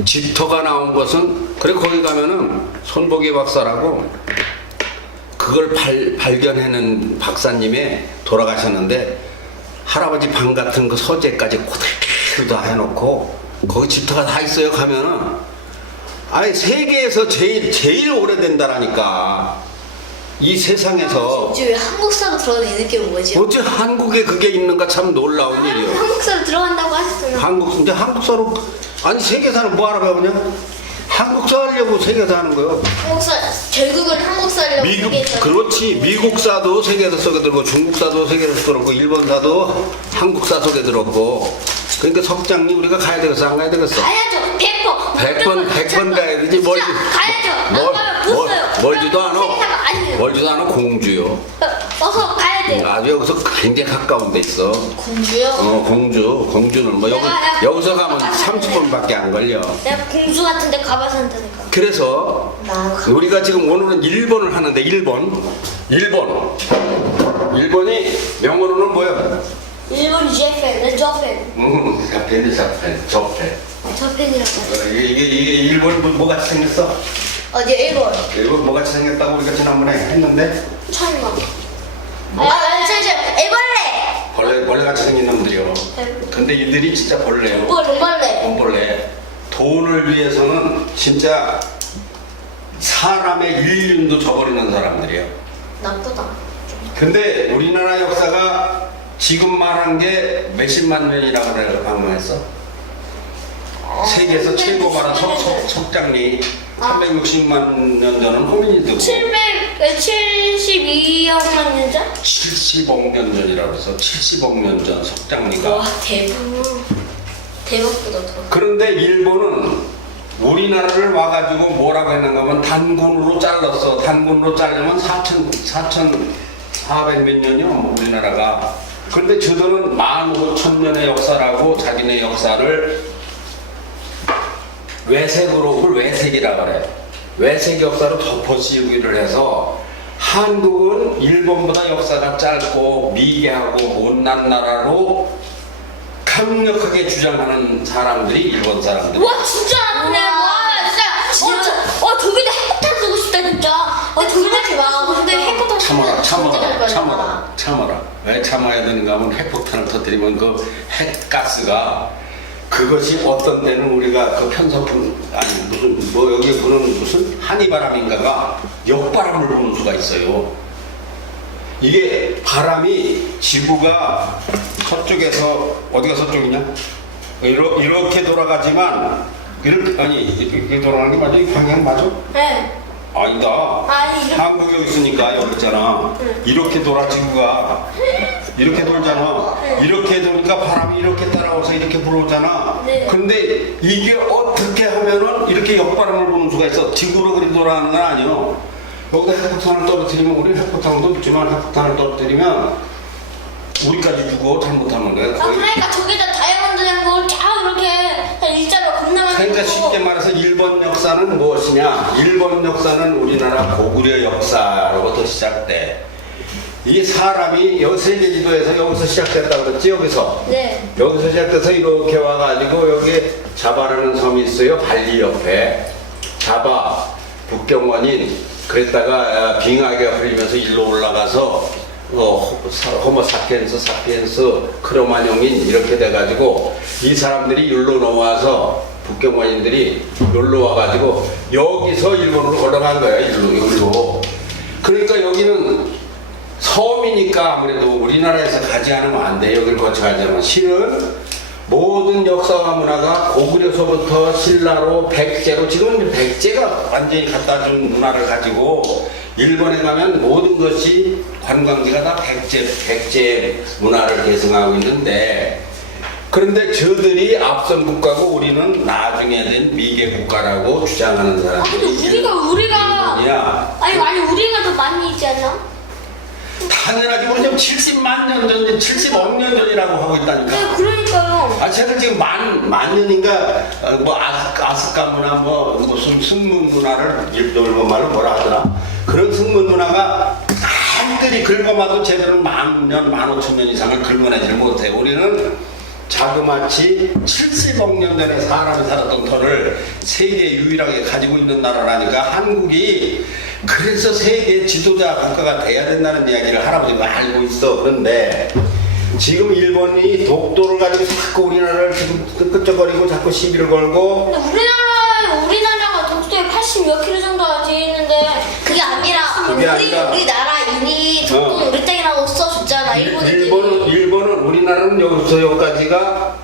집터가 나온 것은 그래 거기 가면은 손보기 박사라고 그걸 발견해낸 박사님이 돌아가셨는데 할아버지 방 같은 그 서재까지 고들길 다 해놓고 거기 집터가 다 있어요. 가면은 아니 세계에서 제일 오래된다라니까 이 세상에서 이제 왜 한국사로 들어가는 이 느낌은 뭐지? 어째 한국에 그게 있는가 참 놀라운 일이요. 한국사로 들어간다고 하셨어요. 이제 한국사로 아니 세계사는 뭐하러 배우냐? 한국사 하려고 세계사 하는 거요. 한국사 결국은 한국사려고 그렇지. 미국사도 세계사 속에 들었고 중국사도 세계사 속에 들었고 일본사도 한국사 속에 들었고 그러니까 석장리 우리가 가야 되겠어 안 가야 되겠어? 가야죠. 100번 가야 되지 가야죠. 멀지도 않아. 세계사가 아니에요. 멀지도 않아 공주요. 어서 가야 돼요. 아주 여기서 굉장히 가까운 데 있어. 공주요? 공주는 뭐 여기서 가면 30분밖에 안 걸려. 내가 공주 같은 데 가봐서 한다니까. 그래서 우리가 지금 오늘은 일본을 하는데 일본이 영어로는 뭐야? 일본 제팬, 저팬. 자펜. 저팬이라고. 이게 일본 뭐같이 생겼어? 어디 일본? 일본 뭐같이 생겼다고 우리가 지난번에 했는데 천만. 벌레같이 생긴 놈들이요. 근데 이들이 진짜 벌레요. 돈벌레. 돈을 위해서는 진짜 사람의 인륜도 저버리는 사람들이에요. 나쁘다. 근데 우리나라 역사가 지금 말한 게 몇십만 년이라고 내가 방문했어. 세계에서 최고 말한 석장리 360만 년 전은 호미니드고 772억만 년 전? 70억 년 전이라고 해서 70억 년 전 석장리가. 와 대박보다 더. 그런데 일본은 우리나라를 와가지고 뭐라고 했는가 하면 단군으로 잘랐어. 단군으로 자르면 4,400몇 년이요 우리나라가. 그런데 저들은 15,000년의 역사라고 자기네 역사를 그걸 외색이라고 그래. 외색 역사로 덮어씌우기를 해서 한국은 일본보다 역사가 짧고 미개하고 못난 나라로 강력하게 주장하는 사람들이 일본 사람들. 와 진짜 나쁘네. 와 진짜. 저기다 핵폭탄 쓰고 싶다 진짜. 참아라. 왜 참아야 되는가 하면 핵폭탄을 터뜨리면 그 핵가스가 그것이 어떤 때는 우리가 그 편서풍 아니 무슨 뭐 여기 부는 무슨 한이바람인가가 역바람을 부는 수가 있어요. 이게 바람이 지구가 서쪽에서 어디가 서쪽이냐? 이렇게 돌아가지만 이렇게 돌아가는 게 맞아? 이 방향 맞아? 네. 아니다. 아니, 이렇게. 한국에 있으니까 여기 있잖아. 이렇게 돌아 지구가 이렇게 돌잖아. 이렇게 도니까 바람이 이렇게 따라와서 이렇게 불어오잖아. 네. 근데 이게 어떻게 하면은 이렇게 역바람을 부는 수가 있어. 지구로 그리 돌아가는 건 아니요. 여기다 핵폭탄을 떨어뜨리면 우리 핵폭탄도 있지만 핵폭탄을 떨어뜨리면 우리까지 죽어 잘못하면 그래. 그러니까 저기다 다이아몬드 된 걸 쫙 이렇게 일자로 겁나 많이 그러니까 쉽게 말해서 일본 역사는 무엇이냐? 일본 역사는 우리나라 고구려 역사로부터 시작돼. 이 사람이 여기 세계지도에서 여기서 시작됐다고 그랬지 여기서. 네. 여기서 시작돼서 이렇게 와가지고 여기 자바라는 섬이 있어요. 발리 옆에. 자바, 북경원인. 그랬다가 빙하기가 흘리면서 일로 올라가서 호모 사피엔스, 크로마뇽인 이렇게 돼가지고 이 사람들이 일로 넘어와서 북경원인들이 여기로 와가지고 여기서 일본으로 걸어간 거야. 일로. 그러니까 여기는 섬이니까 아무래도 우리나라에서 가지 않으면 안 돼. 여기를 거쳐가지 않으면 실은 모든 역사와 문화가 고구려서부터 신라로 백제로 지금은 백제가 완전히 갖다 준 문화를 가지고 일본에 가면 모든 것이 관광지가 다 백제 문화를 계승하고 있는데 그런데 저들이 앞선 국가고 우리는 나중에 된 미개 국가라고 주장하는 사람들이 우리가 일본이야. 아니 우리가 더 많이 있지 않나? 당연하지. 우리 지금 70만 년 전, 70억 년 전이라고 하고 있다니까. 네, 그러니까요. 아, 제가 지금 만 년인가, 뭐, 아스카 문화, 뭐, 무슨 승문 문화를, 일본 말로 뭐라 하더라. 그런 승문 문화가 사람들이 긁어마도 제대로 10,000년, 15,000년 이상을 긁어내질 못해. 우리는 자그마치 70억 년 전에 사람이 살았던 터를 세계 유일하게 가지고 있는 나라라니까 한국이 그래서 세계 지도자 국가가 돼야 된다는 이야기를 할아버지가 알고 있어. 그런데 지금 일본이 독도를 가지고 자꾸 우리나라를 지금 끄적거리고 자꾸 시비를 걸고 근데 우리나라가 독도에 80몇 킬로 정도가 돼 있는데 그게 아니라 우리나라인이 독도는 우리 땅이라고 써줬잖아. 일본은 우리나라는 여기서 여기까지가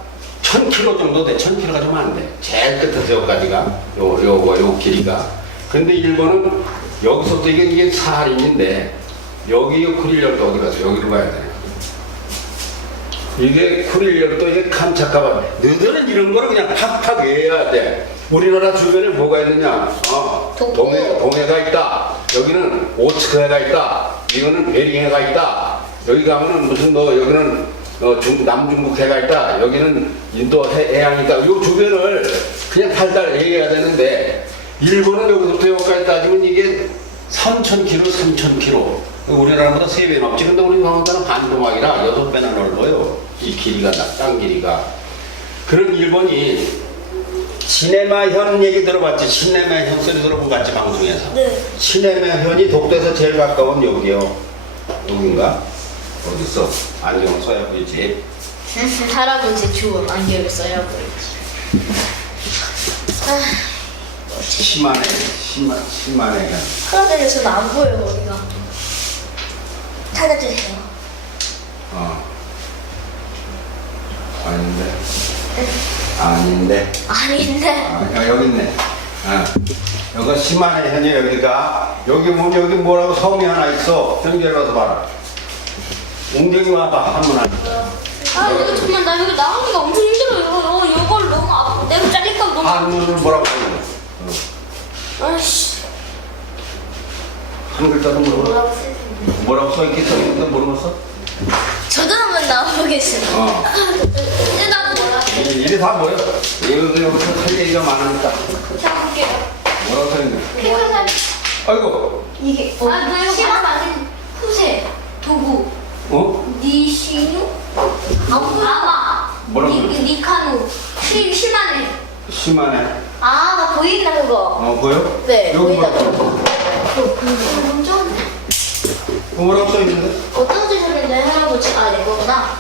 1000km 정도 돼. 1000km가 좀 안 돼. 제일 끝에서 여기까지가 요 길이가. 근데 일본은 여기서부터 이게 사할인인데 여기 쿠릴열도 어디 가서 여기로 가야 돼. 이게 쿠릴열도 이게 캄차카바. 너희들은 이런 거를 그냥 팍팍 외워야 돼. 우리나라 주변에 뭐가 있느냐? 동해가 있다. 여기는 오츠크해가 있다. 이거는 베링해가 있다. 여기 가면은 무슨 여기는 남중국해가 있다. 여기는 인도 해양이 있다. 요 주변을 그냥 달달 얘기해야 되는데 일본은 여기서부터 여기까지 따지면 이게 3,000km, 3,000km. 우리나라보다 3배 넘지. 근데 우리 강원도는 반도막이라 6배나 넓어요. 이 길이가, 땅 길이가. 그런 일본이 시네마현 얘기 들어봤지? 시네마현 소리 들어본 거 같지? 방송에서. 네. 시네마현이 독도에서 제일 가까운 여기요. 여긴가? 어딨어? 안경을 써야 보이지. 할아버지 좋은 안경을 써야 보이지. 심하네. 할아버지에서는 안 보여요, 우리가. 찾아주세요. 아닌데. 여기 있네. 여기 시마네 현이 여기가. 여기 뭐라고 섬이 하나 있어. 정결 가서 봐라. 웅정이 와봐. 한번 하자. 이거 정말 나 여기 나가기가 엄청 힘들어. 이걸 너무 아파. 내가 잘릴까 봐 너무 한문을 뭐라고 하는 거야? 아이씨. 한 글자도 모르고. 뭐라고 써있는데 모르겠어? 저도 한번 나와보겠습니다. 근데 나 뭐라 이게 다 뭐야? 여기서 할 얘기가 많으니까. 자 볼게요. 뭐라고 써있네? 피카사 아이고. 이게 너 이거 시간 많은 후세 도구 니시누 아마 뭐라고 그래? 니카누 심하네. 심하네. 나 보인다 그거. 보여? 네, 여기 보인다 뭐야? 그거. 먼저 뭐라고 써 있는데? 어떤 주셨는데 할아버지가 내 거구나.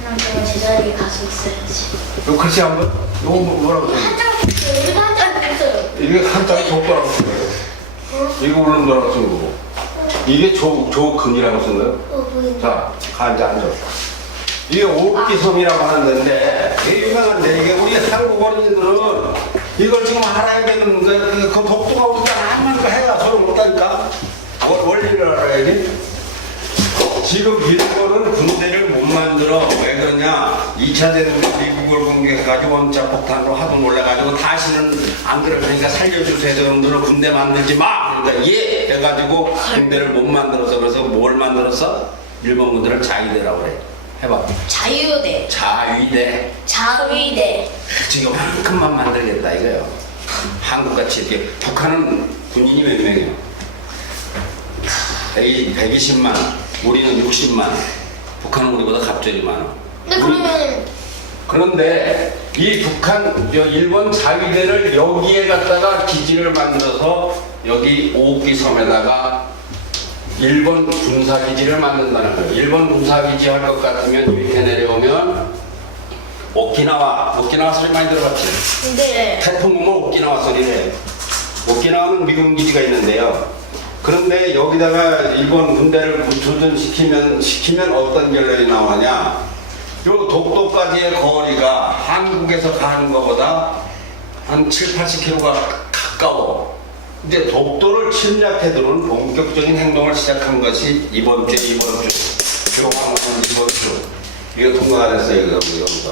그럼 제가 제자리에 가서 있어야지. 요 글씨 한번. 요거 뭐라고 써 있는데? 한장 있어요. 여기도 한장 있어요. 이게 한자리 독도라고 쓴 거예요. 이거 울릉도라고 쓴 거고. 이게 조근이라고 쓴 거예요. 보인다. 자, 앉아. 이게 옥기섬이라고 하는 데인데, 이게 유명한데, 이게 우리 한국 어린이들은 이걸 지금 알아야 되는 거야. 그 독도가 우리가 아무리 해야 소용 없다니까. 원리를 알아야지. 지금 일본은 군대를 못 만들어. 왜 그러냐? 2차 대전 때 미국을 공격해가지고 원자폭탄으로 하도 몰라가지고 다시는 안 그럴 테니까 살려주세요. 정도로 군대 만들지 마! 그러니까 예! 해가지고 군대를 못 만들어서 그래서 뭘 만들었어? 일본 군대를 자위대라고 그래. 해봐. 자유대. 자위대. 자위대. 지금 한큼만 만들겠다 이거요. 한국같이 이렇게. 북한은 군인이 몇 명이요? 120만. 우리는 60만. 북한은 우리보다 갑절이 많아. 근데 그러면 그런데 이 북한, 일본 자위대를 여기에 갖다가 기지를 만들어서 여기 오옥기섬에다가 일본 군사기지를 만든다는 거예요. 일본 군사기지 할 것 같으면 이렇게 내려오면 오키나와 소리 많이 들어봤지? 네. 태풍 오면 오키나와 소리래. 오키나와는 미군 기지가 있는데요. 그런데 여기다가 일본 군대를 조준시키면 어떤 결론이 나오냐? 요 독도까지의 거리가 한국에서 가는 것보다 한 7, 80km가 가까워. 이제 독도를 침략해 들어온 본격적인 행동을 시작한 것이 이번 주. 교황선 이번 주. 이거 통과가 됐어요, 여기서.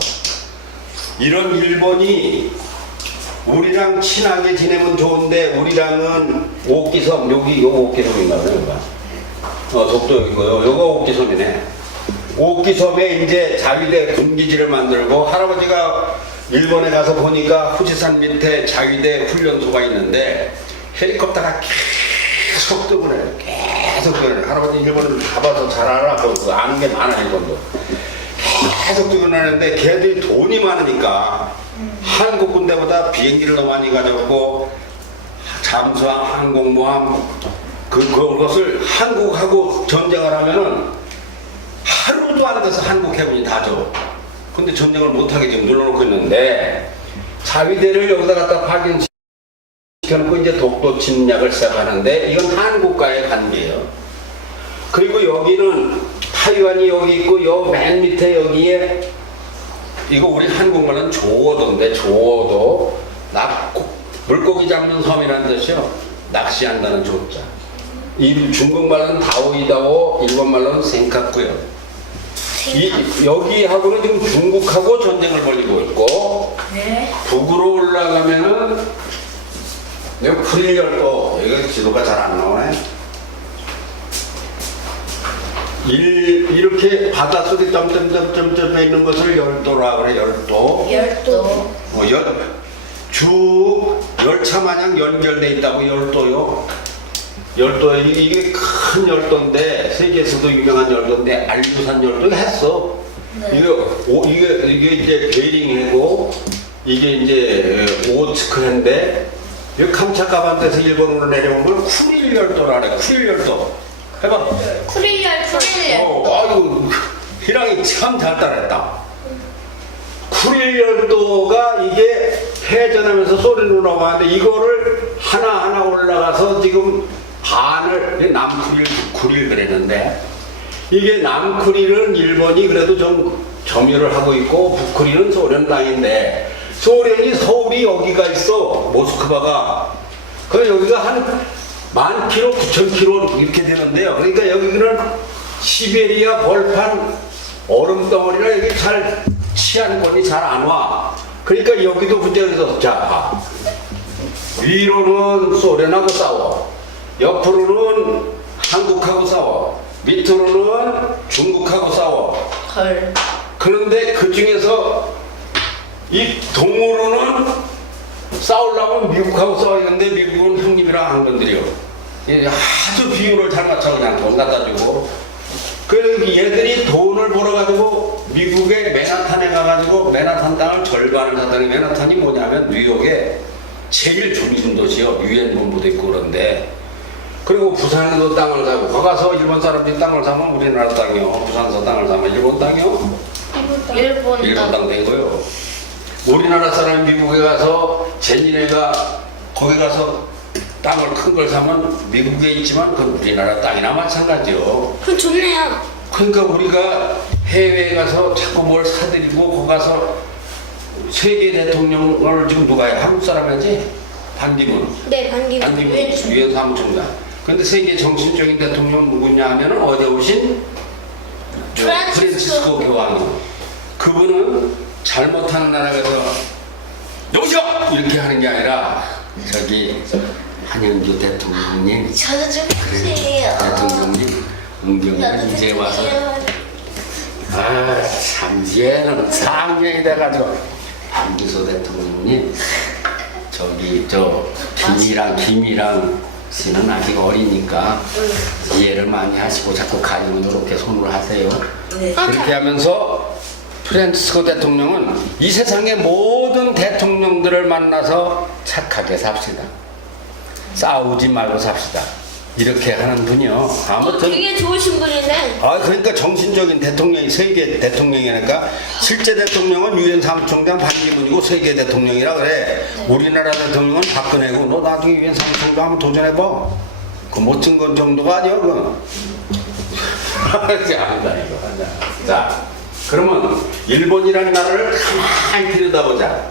이런 일본이 우리랑 친하게 지내면 좋은데 우리랑은 옥기섬, 여기 요 옥기섬인가 봐요. 독도 여기고요. 요거 옥기섬이네. 옥기섬에 이제 자위대 군기지를 만들고 할아버지가 일본에 가서 보니까 후지산 밑에 자위대 훈련소가 있는데 헬리콥터가 계속 뜨고 그래. 계속 뜨고 그래. 할아버지 일본을 가봐서 잘 알아. 그 아는 게 많아, 일본도. 계속 뜨고 그러는데 걔들이 돈이 많으니까 한국 군대보다 비행기를 더 많이 가져오고 잠수함, 항공모함 그것을 한국하고 전쟁을 하면은 하루도 안 돼서 한국 해군이 다 줘. 근데 전쟁을 못하게 지금 눌러놓고 있는데 자위대를 여기다 갖다 파견시켜놓고 이제 독도 침략을 시작하는데 이건 한국과의 관계예요. 그리고 여기는 타이완이 여기 있고 요 맨 밑에 여기에 이거 우리 한국말은 조어도인데 조어도 물고기 잡는 섬이라는 뜻이요. 낚시한다는 조자. 이 중국말은 다오이다오, 일본말로는 생카쿠요. 여기하고는 지금 중국하고 전쟁을 벌이고 있고 네. 북으로 올라가면은 내가 쿠릴열도 이거 지도가 잘 안 나오네. 이렇게 바닷속에 점점점점점에 있는 것을 열도라 그래. 열도. 쭉 열차 마냥 연결돼 있다고. 열도요. 열도 이게 큰 열도인데 세계에서도 유명한 열도인데 알류산 열도 했어. 네. 이게 이제 베링해고 이게 이제 오츠크인데 이 캄차카 반도에서 일본으로 내려온 걸 쿠릴 열도라 그래. 쿠릴 열도. 해봐. 쿠릴 아이고, 희랑이 참 잘 따라했다. 쿠릴 열도가 이게 회전하면서 소리로 나왔는데 이거를 하나하나 올라가서 지금 반을 남쿠릴, 북쿠릴 그랬는데 이게 남쿠릴은 일본이 그래도 좀 점유를 하고 있고 북쿠릴은 소련 땅인데 소련이 서울이 여기가 있어. 모스크바가. 그래서 여기가 한 10,000km, 9,000km 이렇게 되는데요. 그러니까 여기는 시베리아 벌판 얼음덩어리라 여기 잘 치안권이 잘 안 와. 그러니까 여기도 문제가 자, 위로는 소련하고 싸워. 옆으로는 한국하고 싸워. 밑으로는 중국하고 싸워. 헐. 그런데 그 중에서 이 동으로는 싸우려면 미국하고 싸우는데 미국은 형님이랑 안 건드려. 아주 비율을 잘 맞춰 그냥 돈 갖다 주고. 그래서 얘들이 돈을 벌어가지고 미국의 맨하탄에 가가지고 맨하탄 땅을 절반을 샀더니 맨하탄이 뭐냐면 뉴욕에 제일 좋은 도시요. 유엔 본부도 있고 그런데 그리고 부산에도 땅을 사고 거가서 일본 사람들이 땅을 사면 우리나라 땅이요. 부산에서 땅을 사면 일본 땅이요. 일본 땅 된 거요. 우리나라 사람이 미국에 가서 제니네가 거기 가서 땅을 큰 걸 사면 미국에 있지만 그건 우리나라 땅이나 마찬가지요. 그럼 좋네요. 그러니까 우리가 해외에 가서 자꾸 뭘 사들이고 거기 가서 세계 대통령을 지금 누가 해? 한국 사람이지? 반기문. 네, 반기문. 유엔 사무총장. 근데 세계 정신적인 대통령 누구냐 하면은 어디 오신 프란치스코 교황이요. 그분은 잘못하는 나라에서 여보시오! 이렇게 하는 게 아니라 저기 한영주 대통령님 저도 좀 해주세요. 대통령님 은경이가 이제 와서 참 얘는 4학년이 돼가지고 한기소 대통령님 저기 저 김이랑 씨는 아직 어리니까 이해를 많이 하시고 자꾸 가리고 이렇게 손으로 하세요. 네. 그렇게 하면서 프란치스코 대통령은 이 세상의 모든 대통령들을 만나서 착하게 삽시다. 싸우지 말고 삽시다. 이렇게 하는 분이요. 아무튼 되게 좋으신 분이네. 그러니까 정신적인 대통령이 세계 대통령이니까 실제 대통령은 유엔 사무총장 반기문이고 세계 대통령이라 그래. 우리나라 대통령은 박근혜고 너 나중에 유엔 사무총장 한번 도전해봐. 그 멋진 건 정도가 아니야 그건. 자 그러면 일본이라는 나라를 가만히 들여다보자.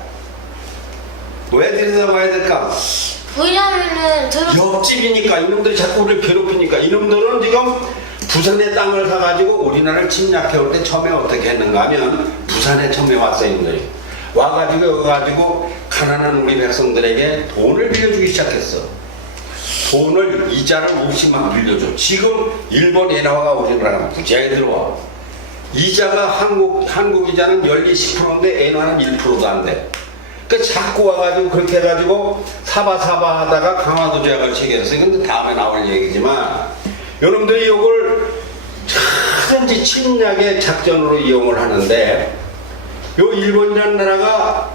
왜 들여다봐야 될까? 왜냐면은 옆집이니까 이놈들이 자꾸 우리를 괴롭히니까 이놈들은 지금 부산의 땅을 사가지고 우리나라를 침략해 올 때 처음에 어떻게 했는가 하면 부산에 처음에 왔어요 이놈들이 와가지고 여기 가지고 가난한 우리 백성들에게 돈을 빌려주기 시작했어. 돈을 이자를 없이 막 빌려줘. 지금 일본 엔화가 우리나라가 부자에 들어와. 이자가 한국 이자는 연리 10%인데 엔화는 1%도 안 돼. 그 자꾸 와가지고 그렇게 해가지고 사바 하다가 강화도 조약을 체결했어요. 근데 다음에 나올 얘기지만 여러분들이 이걸 차든지 침략의 작전으로 이용을 하는데 요 일본이라는 나라가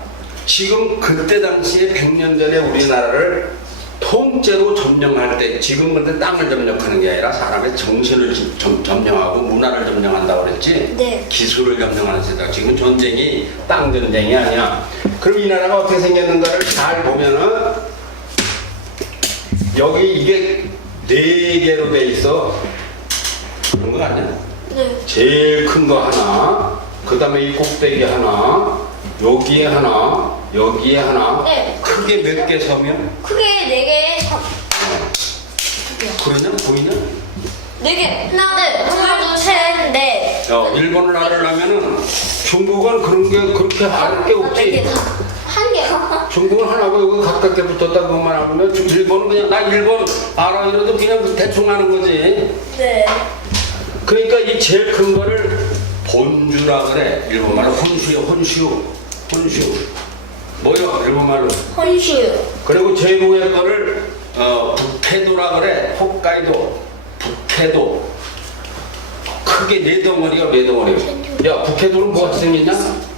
지금 그때 당시에 100년 전에 우리나라를 통째로 점령할 때 지금 근데 땅을 점령하는 게 아니라 사람의 정신을 점령하고 문화를 점령한다고 그랬지. 네. 기술을 점령하는 세상. 지금 전쟁이 땅 전쟁이 아니야. 그럼 이 나라가 어떻게 생겼는가를 잘 보면은 여기 이게 4개로 돼 있어. 그런 거 아니야? 네. 제일 큰 거 하나, 그 다음에 이 꼭대기 하나, 여기에 하나, 여기에 하나. 네. 크게 몇 개 서면? 크게 4개. 그러냐? 보이냐? 4개. 하나, 둘, 셋, 넷. 일본을 알으려면은 중국은 그런 게 그렇게 알을 게 없지. 한 개. 중국은 하나고 여기 가깝게 붙었다 그것만 하면 일본은 그냥 나 일본 알아 이러도 그냥 대충 하는 거지. 네. 그러니까 이 제일 큰 거를 본주라 그래. 일본말로 혼슈. 뭐요? 일본말로. 혼슈. 그리고 제일 위에 거를 북해도라 그래. 홋카이도, 북해도. 크게 4덩어리가 4덩어리야. 야, 북해도는 뭐같이 생겼냐?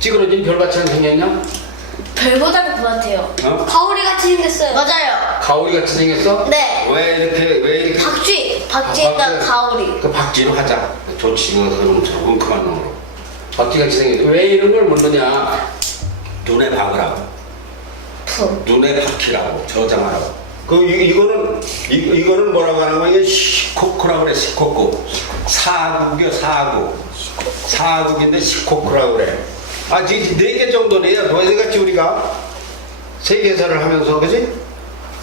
찌그러진 별같이 안 생겼냐? 별보다는 것 같아요. 가오리 같이 생겼어요. 맞아요. 가오리 같이 생겼어? 네. 왜 이렇게 박쥐에다 가오리. 그 박쥐로 하자. 좋지. 그놈처럼 웅큼한 놈으로. 박쥐같이 생겼어. 왜 이런 걸 묻느냐? 눈에 박으라고. 눈에 박히라고. 저장하라고. 이거는 뭐라고 하는 거야? 이게 시코쿠라고 그래. 시코쿠. 사국이요. 사국인데 시코쿠라고 그래. 지금 4개 정도네요. 너희같이 우리가 세계사를 하면서 그지?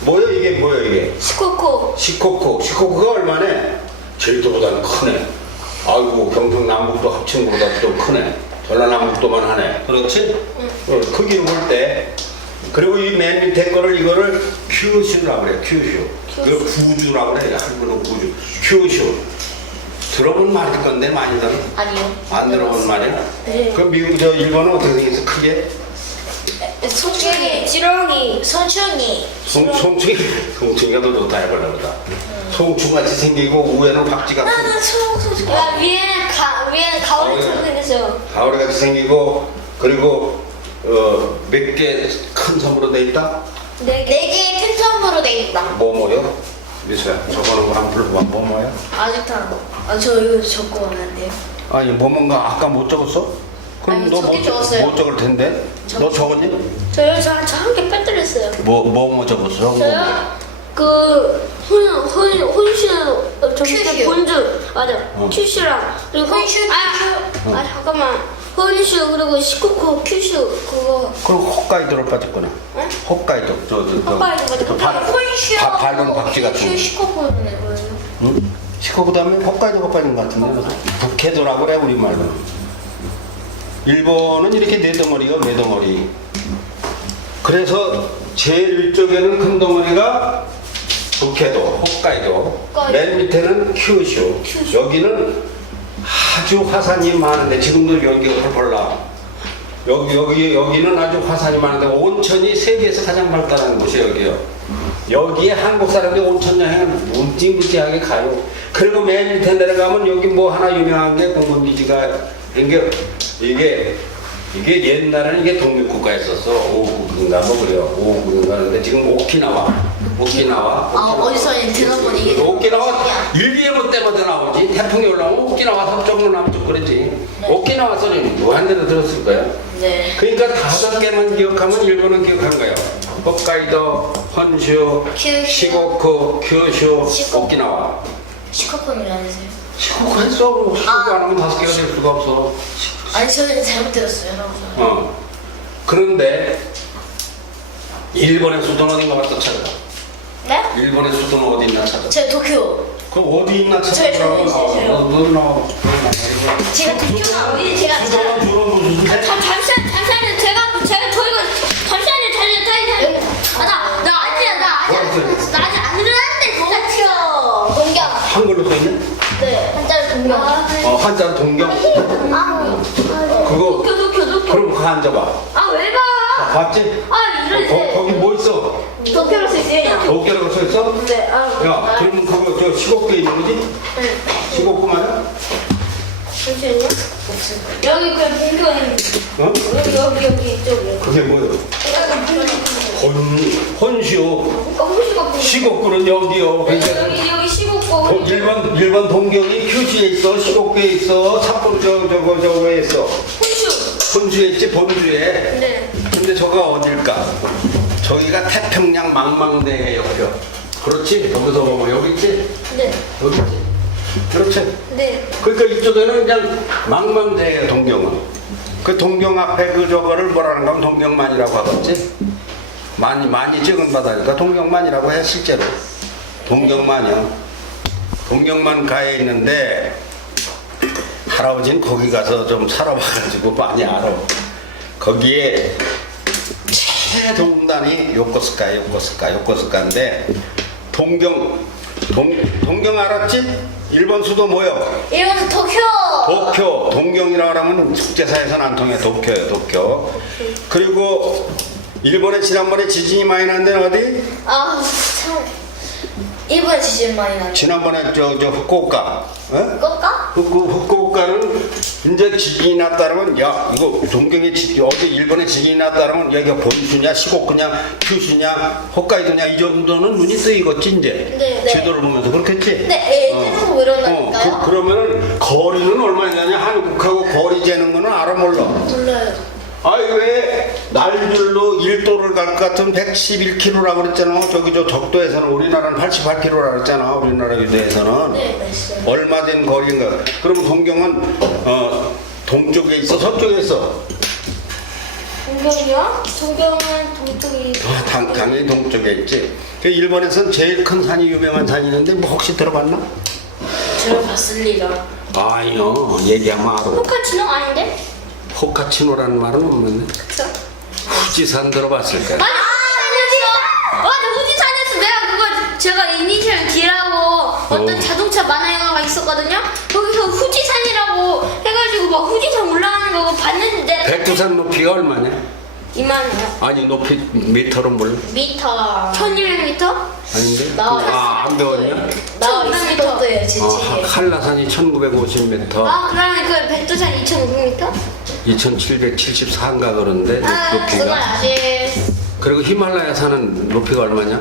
이게? 시코코. 시코쿠가 얼마네? 제주도보다는 크네. 아이고 경상남북도 합친 것보다 또 크네. 전라남북도만 하네. 그렇지? 크기로 볼 때. 그리고 이 맨 밑에 거를 이거를 큐슈라고 그래. 큐슈. 그 구주라고 그래. 한글로 구주. 큐슈. 들어본 말일 건데 많이들 아니요. 안 들어본 말이야? 네. 그럼 일본은 어떻게 생겼어? 크게? 송충이. 지렁이. 송충이. 송충이가 더 좋다 해보려고 보다. 송충같이 생기고 위에는 박쥐가 나는 송충이. 위에는 가오리처럼 생겼어요. 가오리같이 생기고 그리고 몇 개 큰 섬으로 돼 있다? 4개의 큰 점으로 모모토로 돼 있다. 뭐뭐요? 미수야 적어놓은 거 한번 불러봐. 뭐뭐요? 아직 다. 저 이거 적고 왔는데요. 아니 뭐뭔가 아까 못 적었어? 그럼 아니, 너 적긴 적었어요. 못 적을 텐데. 너 적었니? 저요 저한 개 빼뜨렸어요. 뭐 적었어? 저요 그 혼슈 큐슈. 본주 맞아 큐슈랑 그리고 혼슈, 아 잠깐만 혼슈 그리고 시코코 큐슈 그거 그럼 홋카이도를 빠졌구나. 응? 혹카이도 홋카이도 맞아. 밟은 박쥐 같은 거. 시커먼 뭐예요? 응? 시코그 다음에 홋카이도가 빠진 것 같은데. 북해도라고 그래 우리말로. 일본은 이렇게 네 덩어리요, 네 덩어리. 그래서 제일 위쪽에는 큰 덩어리가 북해도, 홋카이도. 맨 밑에는 큐슈. 여기는 아주 화산이 많은데 지금도 여기가 볼라. 여기는 아주 화산이 많은데 온천이 세계에서 가장 발달한 곳이 여기요. 여기에 한국 사람들이 온천 여행을 무지무지하게 가요. 그리고 맨 밑에 내려가면 여기 뭐 하나 유명한 게 공군기지가 이게 옛날에는 이게 독립국가였었어. 오구인가 뭐 그래요. 오구인가 하는데 지금 오키나와. 어디서 들어본 이게. 오키나와 일기예보 때마다 나오지. 태풍이 올라오면 오키나와 서쪽으로 남쪽 그러지. 오키나와 소리 한 대도 들었을 거야. 네. 그러니까 5개만 기억하면 일본은 기억한 거예요. 홋카이도, 혼슈, 큐슈. 시고쿠, 큐슈, 시코쿠. 오키나와. 시커먼이라는 요 시고쿠 했어. 시고쿠 안 하면 5개가 될 수가 없어. 아니 저는 잘못 들었어요. 그런데 일본의 수도는 어딘가 봤어 찾아. 네? 일본의 수도는 어디 있나 찾아. 저 도쿄. 그럼 어디 있나 찾아. 저기 있어요. 너 나와. 제가 도쿄가 어디 제가 수도는 주로 무슨 데? 잠시만요 제가 저희가 잠시만요 나 아직 안 일어났는데 도쿄. 동경. 한글로 써있네? 네. 한자로 동경. 한자로 동경. 그거 도쿄 그럼 그거 앉아봐. 아왜 봐? 봤지? 이러지 거기 뭐 있어? 도쿄로 쓰세요. 도쿄라고 써있어? 네 야, 그러면 그거 저 시곡교에 있는 거지? 시곡구 맞아? 잠시만요 여기 그 동경이 어? 여기 이쪽이요 그게 뭐예요? 혼시오. 홍시가 시곡구는 여기요. 그러니까 여기 시국고 일본 동경이 큐슈에 있어, 시곡구에 있어, 삿포로 저거에 있어. 혼슈 혼수에 있지, 본주에. 네 근데 저가 어딜까? 저기가 태평양 망망대해 옆이요. 그렇지? 여기서 보면 여기 있지? 네. 여기 있지? 그렇지? 네. 그러니까 이쪽에는 그냥 망망대해 동경은. 그 동경 앞에 그 저거를 뭐라는 가 하면 동경만이라고 하겠지? 많이 적은 바다니까 동경만이라고 해 실제로. 동경만이요. 동경만 가에 있는데 할아버지는 거기 가서 좀 살아봐가지고 많이 알아. 거기에 최동단이 요코스카인데 동경 알았지? 일본 수도 뭐요? 일본 도쿄. 도쿄. 동경이라고 하면 국제사에서는 안 통해. 도쿄예요, 도쿄. 그리고 일본에 지난번에 지진이 많이 난 데는 어디? 참. 일본에 지진 많이 나죠. 지난번에 저 후쿠오카. 어? 꺼까? 후쿠오카는 이제 지진이 났다면 야 이거 동경에 어디 일본에 지진이 났다면 여기가 본주냐 시고쿠냐 큐슈냐 홋카이도냐 이 정도는 눈이 뜨이겠지 이제. 네. 지도를 보면서 그렇겠지. 네, 일본에서 이러니까요. 그러면은 거리는 얼마냐냐 한국하고 거리 재는 거는 알아 몰라. 몰라요. 아이 왜 날들로 1도를 갈 것 같은 111km라고 그랬잖아. 저기 저 적도에서는 우리나라는 88km라고 그랬잖아. 우리나라 유대에서는. 네, 맞어요. 얼마 된 거리인가. 그러면 동경은 동쪽에 있어 서쪽에 있어? 동경이요? 동경은 동쪽이 당연히 동쪽에 있지. 그 일본에서는 제일 큰 산이 유명한 산이 있는데 뭐 혹시 들어봤나? 들어봤을 리가. 아니요. 얘기하면 알아. 포카치노 아닌데? 호카치노라는 말은 없는데. 그쵸? 후지산 들어봤을까? 맞아 후지산에서 내가 그거 제가 이니셜 D라고 어떤 자동차 만화 영화가 있었거든요. 거기서 후지산이라고 해가지고 막 후지산 올라가는 거 봤는데 백두산 높이가 얼마냐? 2만이요. 아니 높이 미터로 몰라? 미터. 1200m? 아닌데? 나 안 배웠냐? 나 있었어요, 진짜. 한라산이 1950m, 그러면 그 백두산 2500m? 2774인가 그런데 그건 높이가. 아직 그리고 히말라야 산은 높이가 얼마냐?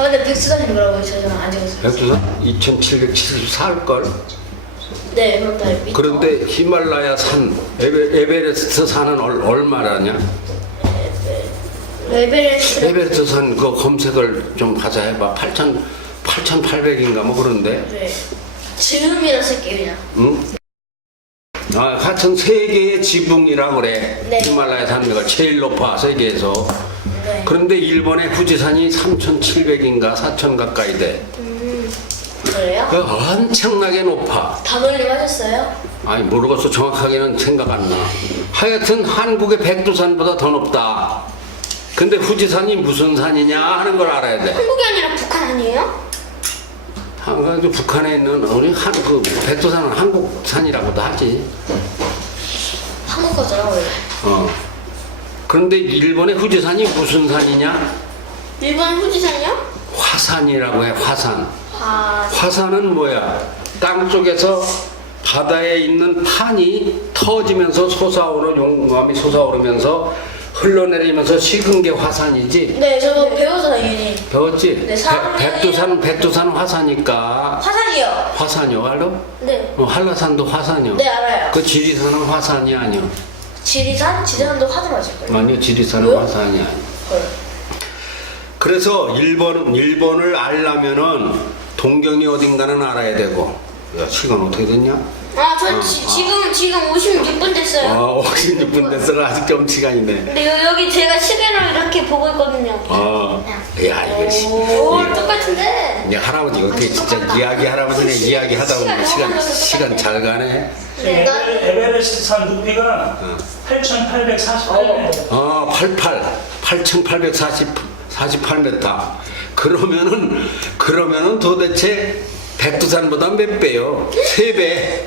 아 근데 백두산이 뭐라고요? 저는 안 적었어요. 백두산 2774걸. 네 그렇다. 그런데 히말라야 산 에베레스트 산은 얼마라냐? 에베레스트 산 그 검색을 좀 하자 해봐. 8,800인가 뭐 그런데. 네. 지금이라 쓸게요 그냥. 응? 아, 하여튼 세계의 지붕이라 그래. 네. 히말라야 산맥을 제일 높아 세계에서. 네. 그런데 일본의 후지산이 3,700인가 4,000 가까이 돼. 그래요? 그 엄청나게 높아. 단월님 하셨어요? 아니 모르겠어. 정확하게는 생각 안 나. 하여튼 한국의 백두산보다 더 높다. 근데 후지산이 무슨 산이냐 하는 걸 알아야 돼. 한국이 아니라 북한 아니에요? 한국 북한에 있는 우리 그 백두산은 한국산이라고도 하지. 한국 거죠 원래. 그런데 일본의 후지산이 무슨 산이냐? 일본 후지산이요? 화산이라고 해. 화산. 아, 화산은 뭐야? 땅 속에서 바다에 있는 판이 터지면서 용암이 솟아오르면서 흘러내리면서 식은 게 화산이지. 네 저도 배워서 당연히. 배웠지? 네, 사람이- 백두산 화산이니까. 화산이요. 화산이요, 알로? 네. 한라산도 화산이요. 네 알아요. 그 지리산은 화산이 아니요. 지리산도 화산 맞을걸요? 아니요, 지리산은 왜요? 화산이 아니요. 헐. 그래서 일본을 알려면은 동경이 어딘가는 알아야 되고. 야, 시간 어떻게 됐냐? 아, 저 지금 56분 됐어요. 56분 됐어. 아직 좀 시간이네. 근데 여기 제가 시계를 이렇게 보고 있거든요. 야, 이거 오, 똑같은데. 이 할아버지 어떻게 진짜 이야기 할아버지네 이야기 하다 보면 시간 잘 가네. 네. 에베레스트 산 높이가 8,848m. 8,848m. 그러면은 도대체 백두산보다 몇 배요? 3배.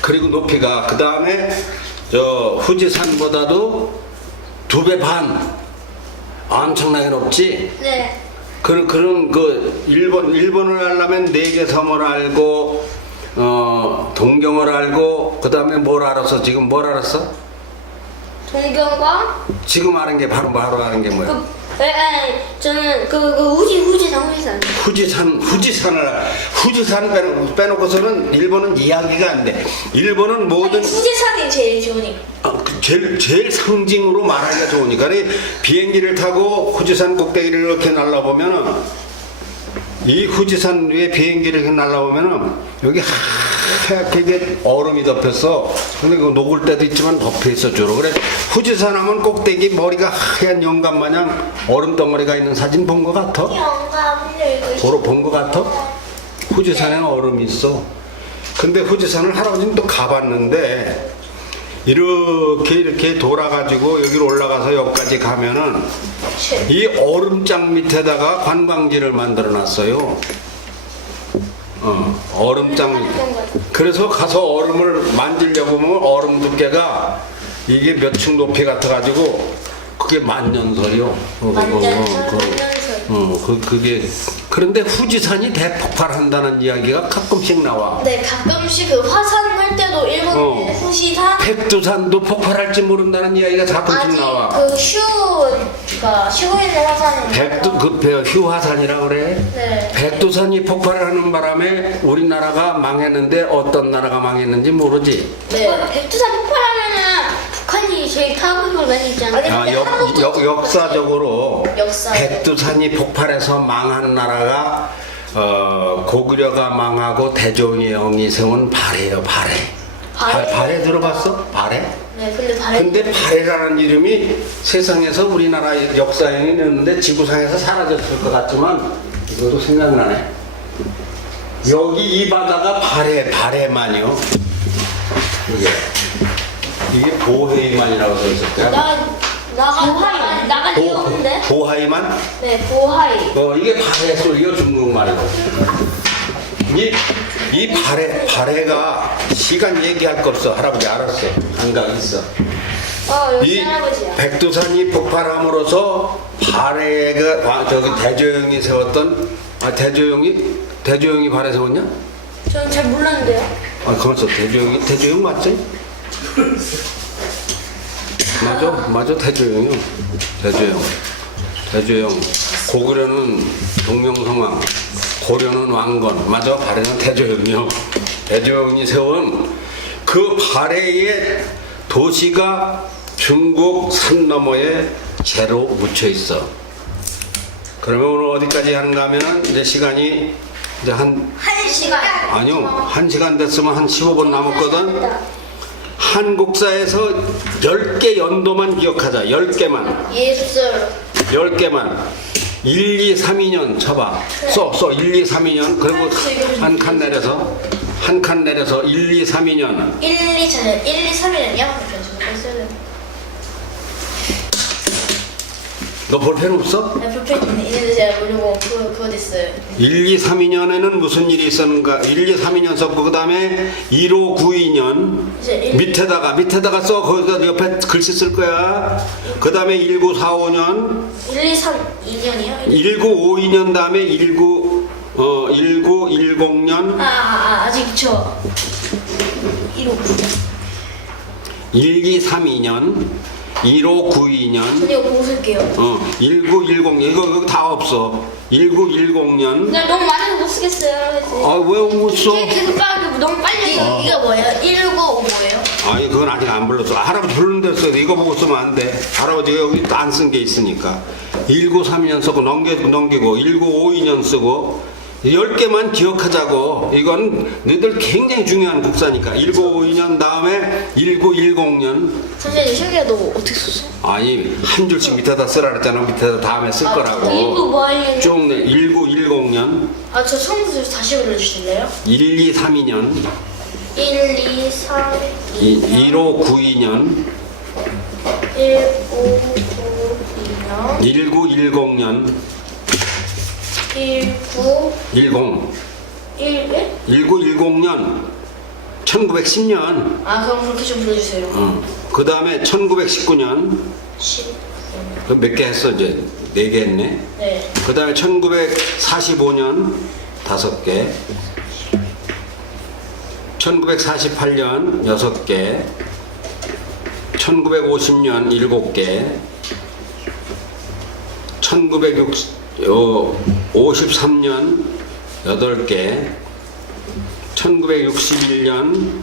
그리고 높이가 그 다음에 저 후지산보다도 2배 반. 엄청나게 높지. 네. 그런 그 일본을 알려면 4개 섬을 알고 동경을 알고 그 다음에 뭘 알았어? 지금 뭘 알았어? 동경과 지금 아는 게 바로 아는 게 뭐야? 저는 후지산. 후지산 빼놓고서는 일본은 이야기가 안 돼. 일본은 모든 후지산이 제일 좋으니까. 제일 상징으로 말하기가 좋으니까 비행기를 타고 후지산 꼭대기를 이렇게 날라보면은 이 후지산 위에 비행기를 이렇게 날라보면은 여기 하얗게 이게 얼음이 덮였어. 근데 그 녹을 때도 있지만 덮여있어 주로. 그래 후지산 하면 꼭대기 머리가 하얀 영감 마냥 얼음 덩어리가 있는 사진 본 거 같아? 영감을 도로 본 거 같아? 후지산에는 얼음이 있어. 근데 후지산을 할아버지는 또 가봤는데 이렇게 돌아가지고 여기로 올라가서 여기까지 가면은 이 얼음장 밑에다가 관광지를 만들어 놨어요. 얼음장 밑에. 그래서 가서 얼음을 만지려고 하면 얼음 두께가 이게 몇 층 높이 같아가지고 그게 만년설이요. 그게 그런데 후지산이 대폭발한다는 이야기가 가끔씩 나와. 네 가끔씩 그 화산 할 때도 일본 후지산 백두산도 폭발할지 모른다는 이야기가 가끔씩 아직 나와. 그 쉬고 있는 화산이 휴화산이라고 그래. 네. 백두산이 폭발하는 바람에 우리나라가 망했는데 어떤 나라가 망했는지 모르지. 네. 백두산 폭발하면은 북한이 제일 타격을 많이 있잖아요. 아니, 근데 역사적으로 역사에. 백두산이 폭발해서 망한 나라가 고구려가 망하고 대종이 형이 세운 발해요. 발해 들어봤어? 발해? 네 근데 근데 발해라는 이름이 세상에서 우리나라 역사에 있는데 지구상에서 사라졌을 것 같지만 이것도 생각나네. 여기 이 바다가 발해만이요. 이게 보헤이만이라고 써 있을 거야. 나가 리가 없는데? 보하이만? 네 보하이 이게 발해 소리요 중국말이고. 이 발해가 시간 얘기할 거 없어. 할아버지 알았어. 감각 있어. 역시 이 할아버지야. 백두산이 폭발함으로써 발해가 저기 대조영이 세웠던 대조영이 발해 세웠냐? 저는 잘 몰랐는데요. 가만있어. 대조영 맞지? 맞아 대조영이요. 대조영 고구려는 동명성왕, 고려는 왕건, 맞아? 발해는 대조영이요. 대조영이 세운 그 발해의 도시가 중국 산 너머에 제로 묻혀 있어. 그러면 오늘 어디까지 하는가 하면은 이제 시간이 이제 한 1시간. 아니요, 1시간 됐으면 한 15분 남았거든. 한국사에서 10개 연도만 기억하자. 10개만. 예술. 10개만. 1, 2, 3, 2년 쳐봐. 써. 1, 2, 3, 2년. 그리고 한 칸 내려서. 한 칸 내려서 1, 2, 3, 2년. 1, 2, 3년이요? 너 볼펜 없어? 네, 볼펜 있는데 제가 모르고 그거 됐어요. 1, 2, 3, 2년에는 무슨 일이 있었는가? 1, 2, 3, 2년 썼고 그 다음에 1, 5, 9, 2년 이제 밑에다가 써. 거기다 옆에 글씨 쓸 거야. 그 다음에 1, 9, 4, 5년 1, 2, 3, 2년이요? 19, 5, 2년 다음에 19, 10년 아직 저 1, 5, 9. 1, 2, 3, 2년 1, 5, 9, 2년 전 이거 보고 쓸게요. 19, 10년 이거 다 없어. 19, 10년 나 너무 많아서 못 쓰겠어요. 왜 못 써? 계속 빠르게 너무 빨리. 이거 뭐예요? 1, 9, 5 뭐예요? 아니 그건 아직 안 불렀어. 할아버지 부르는 데 써. 이거 보고 쓰면 안 돼. 할아버지가 여기 안 쓴 게 있으니까 19, 3년 쓰고 넘기고 19, 5, 2년 쓰고 10개만 기억하자고. 이건 너희들 굉장히 중요한 국사니까. 19, 5, 2년 다음에 19, 10년 선생님 시험기가 너 어떻게 썼어? 아니 한 줄씩 밑에다 쓰라 그랬잖아. 밑에다 다음에 쓸 일부 거라고. 뭐 하려고? 쭉 19, 10년 저 처음부터 다시 불러주실래요? 1, 2, 3, 2년 1, 2, 3, 1, 5, 9, 2년 1, 5, 9, 2년 19, 10년 1, 9, 10 1, 19, 10년 1910년 그럼 그렇게 좀 불러주세요. 그 다음에 1919년 10. 몇 개 했어 이제 4개 했네. 네. 그 다음에 1945년 5개 1948년 6개 1950년 7개 1953년 8개 1961년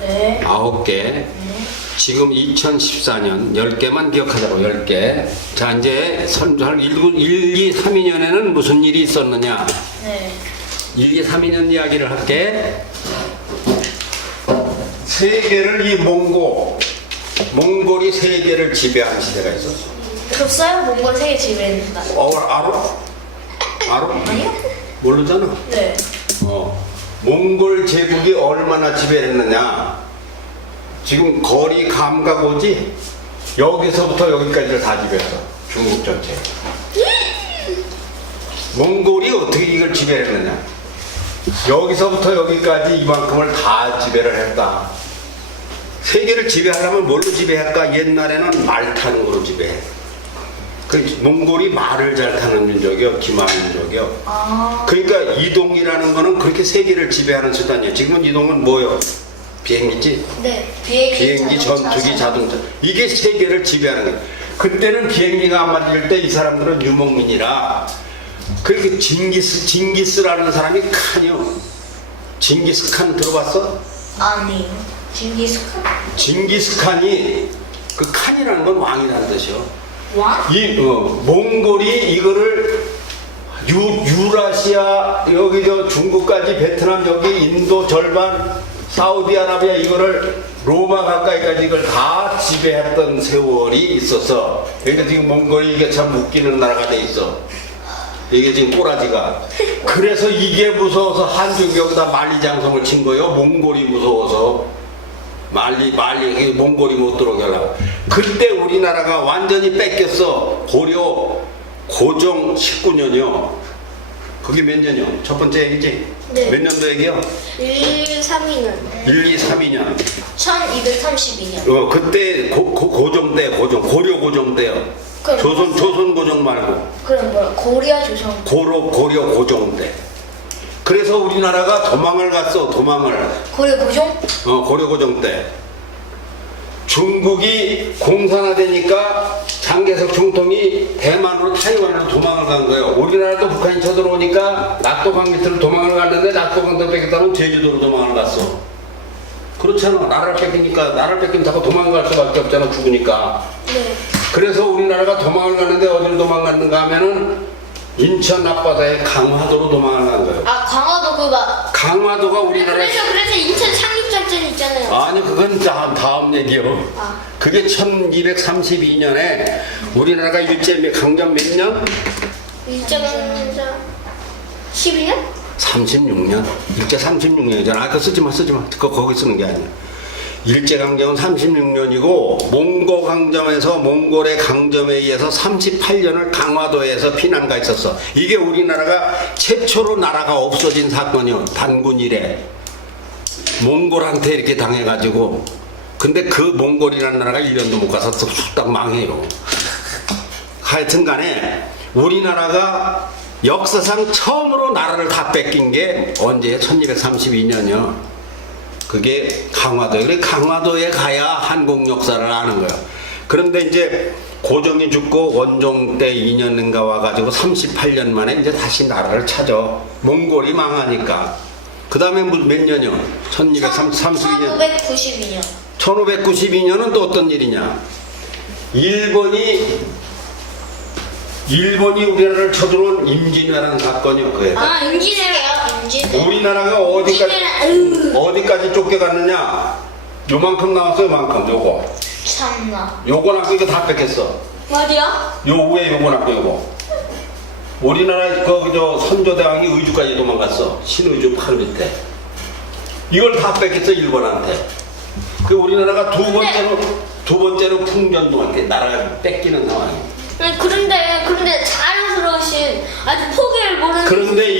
네. 9개 지금 2014년 10개만 기억하자고 10개. 자 이제 1, 2, 3, 2년에는 무슨 일이 있었느냐. 네. 1, 2, 3, 2년 이야기를 할게. 세계를 이 몽골이 세계를 지배한 시대가 있었어. 없어요? 몽골 세계 지배했다. 알아? 아니요? 모르잖아. 네. 몽골 제국이 얼마나 지배했느냐. 지금 거리 감각 오지? 여기서부터 여기까지를 다 지배했어. 중국 전체. 몽골이 어떻게 이걸 지배했느냐. 여기서부터 여기까지 이만큼을 다 지배를 했다. 세계를 지배하려면 뭘로 지배할까? 옛날에는 말 타는 거로 지배해. 그 몽골이 말을 잘 타는 민족이요, 기마 민족이요. 그러니까 이동이라는 거는 그렇게 세계를 지배하는 수단이에요. 지금은 이동은 뭐요? 비행기지? 네. 비행기, 전투기, 자동차. 이게 세계를 지배하는 거예요. 그때는 비행기가 안 만들 때 이 사람들은 유목민이라. 그러니까 징기스라는 사람이 칸이요. 징기스칸 들어봤어? 아니요. 징기스칸? 징기스칸이 그 칸이라는 건 왕이라는 뜻이요. 왕? 몽골이 이거를 유라시아 여기 저 중국까지 베트남 여기 인도 절반 사우디아라비아 이거를 로마 가까이까지 이걸 다 지배했던 세월이 있어서 그러니까 지금 몽골이 이게 참 웃기는 나라가 돼 있어. 이게 지금 꼬라지가. 그래서 이게 무서워서 한중이 여기다 만리장성을 친 거예요. 몽골이 무서워서. 몽골이 못 들어오게 하려고. 그때 우리나라가 완전히 뺏겼어. 고려 고종 19년이요. 그게 몇 년이요? 첫 번째 얘기지? 네. 몇 년도 얘기요? 1, 3, 2년. 1, 2, 3, 2년. 1232년. 그때 고종 때, 고려 고종 때요. 그럼 조선 고종 말고. 그럼 뭐야? 고려 조선. 고려 고종 때. 그래서 우리나라가 도망을 갔어. 고려 고종? 고려 고종 때. 중국이 공산화되니까 장개석 총통이 대만으로 타이완으로 도망을 간 거예요. 우리나라도 북한이 쳐들어오니까 낙도강 밑으로 도망을 갔는데 낙도강도 뺏겼다는 제주도로 도망을 갔어. 그렇잖아. 나라를 뺏기니까 나라를 뺏기면 자꾸 도망갈 수밖에 없잖아. 죽으니까. 네. 그래서 우리나라가 도망을 갔는데 어디로 도망갔는가 하면은 인천 앞바다에 강화도로 도망을 간 거예요. 아 강화도 그가 강화도가 우리나라 그래서 인천 창립작전 있잖아요. 아니 그건 다음 얘기요. 아. 그게 1232년에 우리나라가 일제 강점 몇 년? 일제강점기 12년? 36년. 일제 36년이잖아. 아, 그거 쓰지 마. 그거 거기 쓰는 게 아니야. 일제 강점은 36년이고 몽고 강점에서 몽골의 강점에 의해서 38년을 강화도에서 피난가 있었어. 이게 우리나라가 최초로 나라가 없어진 사건이요. 단군 이래. 몽골한테 이렇게 당해가지고 근데 그 몽골이라는 나라가 1년도 못 가서 쑥딱 망해요. 하여튼 간에 우리나라가 역사상 처음으로 나라를 다 뺏긴 게 언제? 1232년이요. 그게 강화도. 그래 강화도에 가야 한국 역사를 아는 거예요. 그런데 이제 고종이 죽고 원종 때 2년인가 와가지고 38년 만에 이제 다시 나라를 찾아. 몽골이 망하니까. 그 다음에 몇 년이요? 1232년. 1592년. 1592년은 또 어떤 일이냐? 일본이 우리나라를 쳐들어온 임진왜란 사건이요. 그게. 아, 임진왜란. 우리나라가 어디까지 쫓겨갔느냐? 요만큼 나왔어, 요만큼. 요거. 참나. 요거 낳고 이거 다 뺏겼어. 어디야? 요 위에 요거 낳고 요거. 우리나라 선조대왕이 의주까지 도망갔어. 신의주 팔 밑에. 이걸 다 뺏겼어, 일본한테. 그 우리나라가 두 번째로 풍전동한테 나라가 뺏기는 상황이에요. 그런데 자랑스러우신 아주 포기를 모르는. 그런데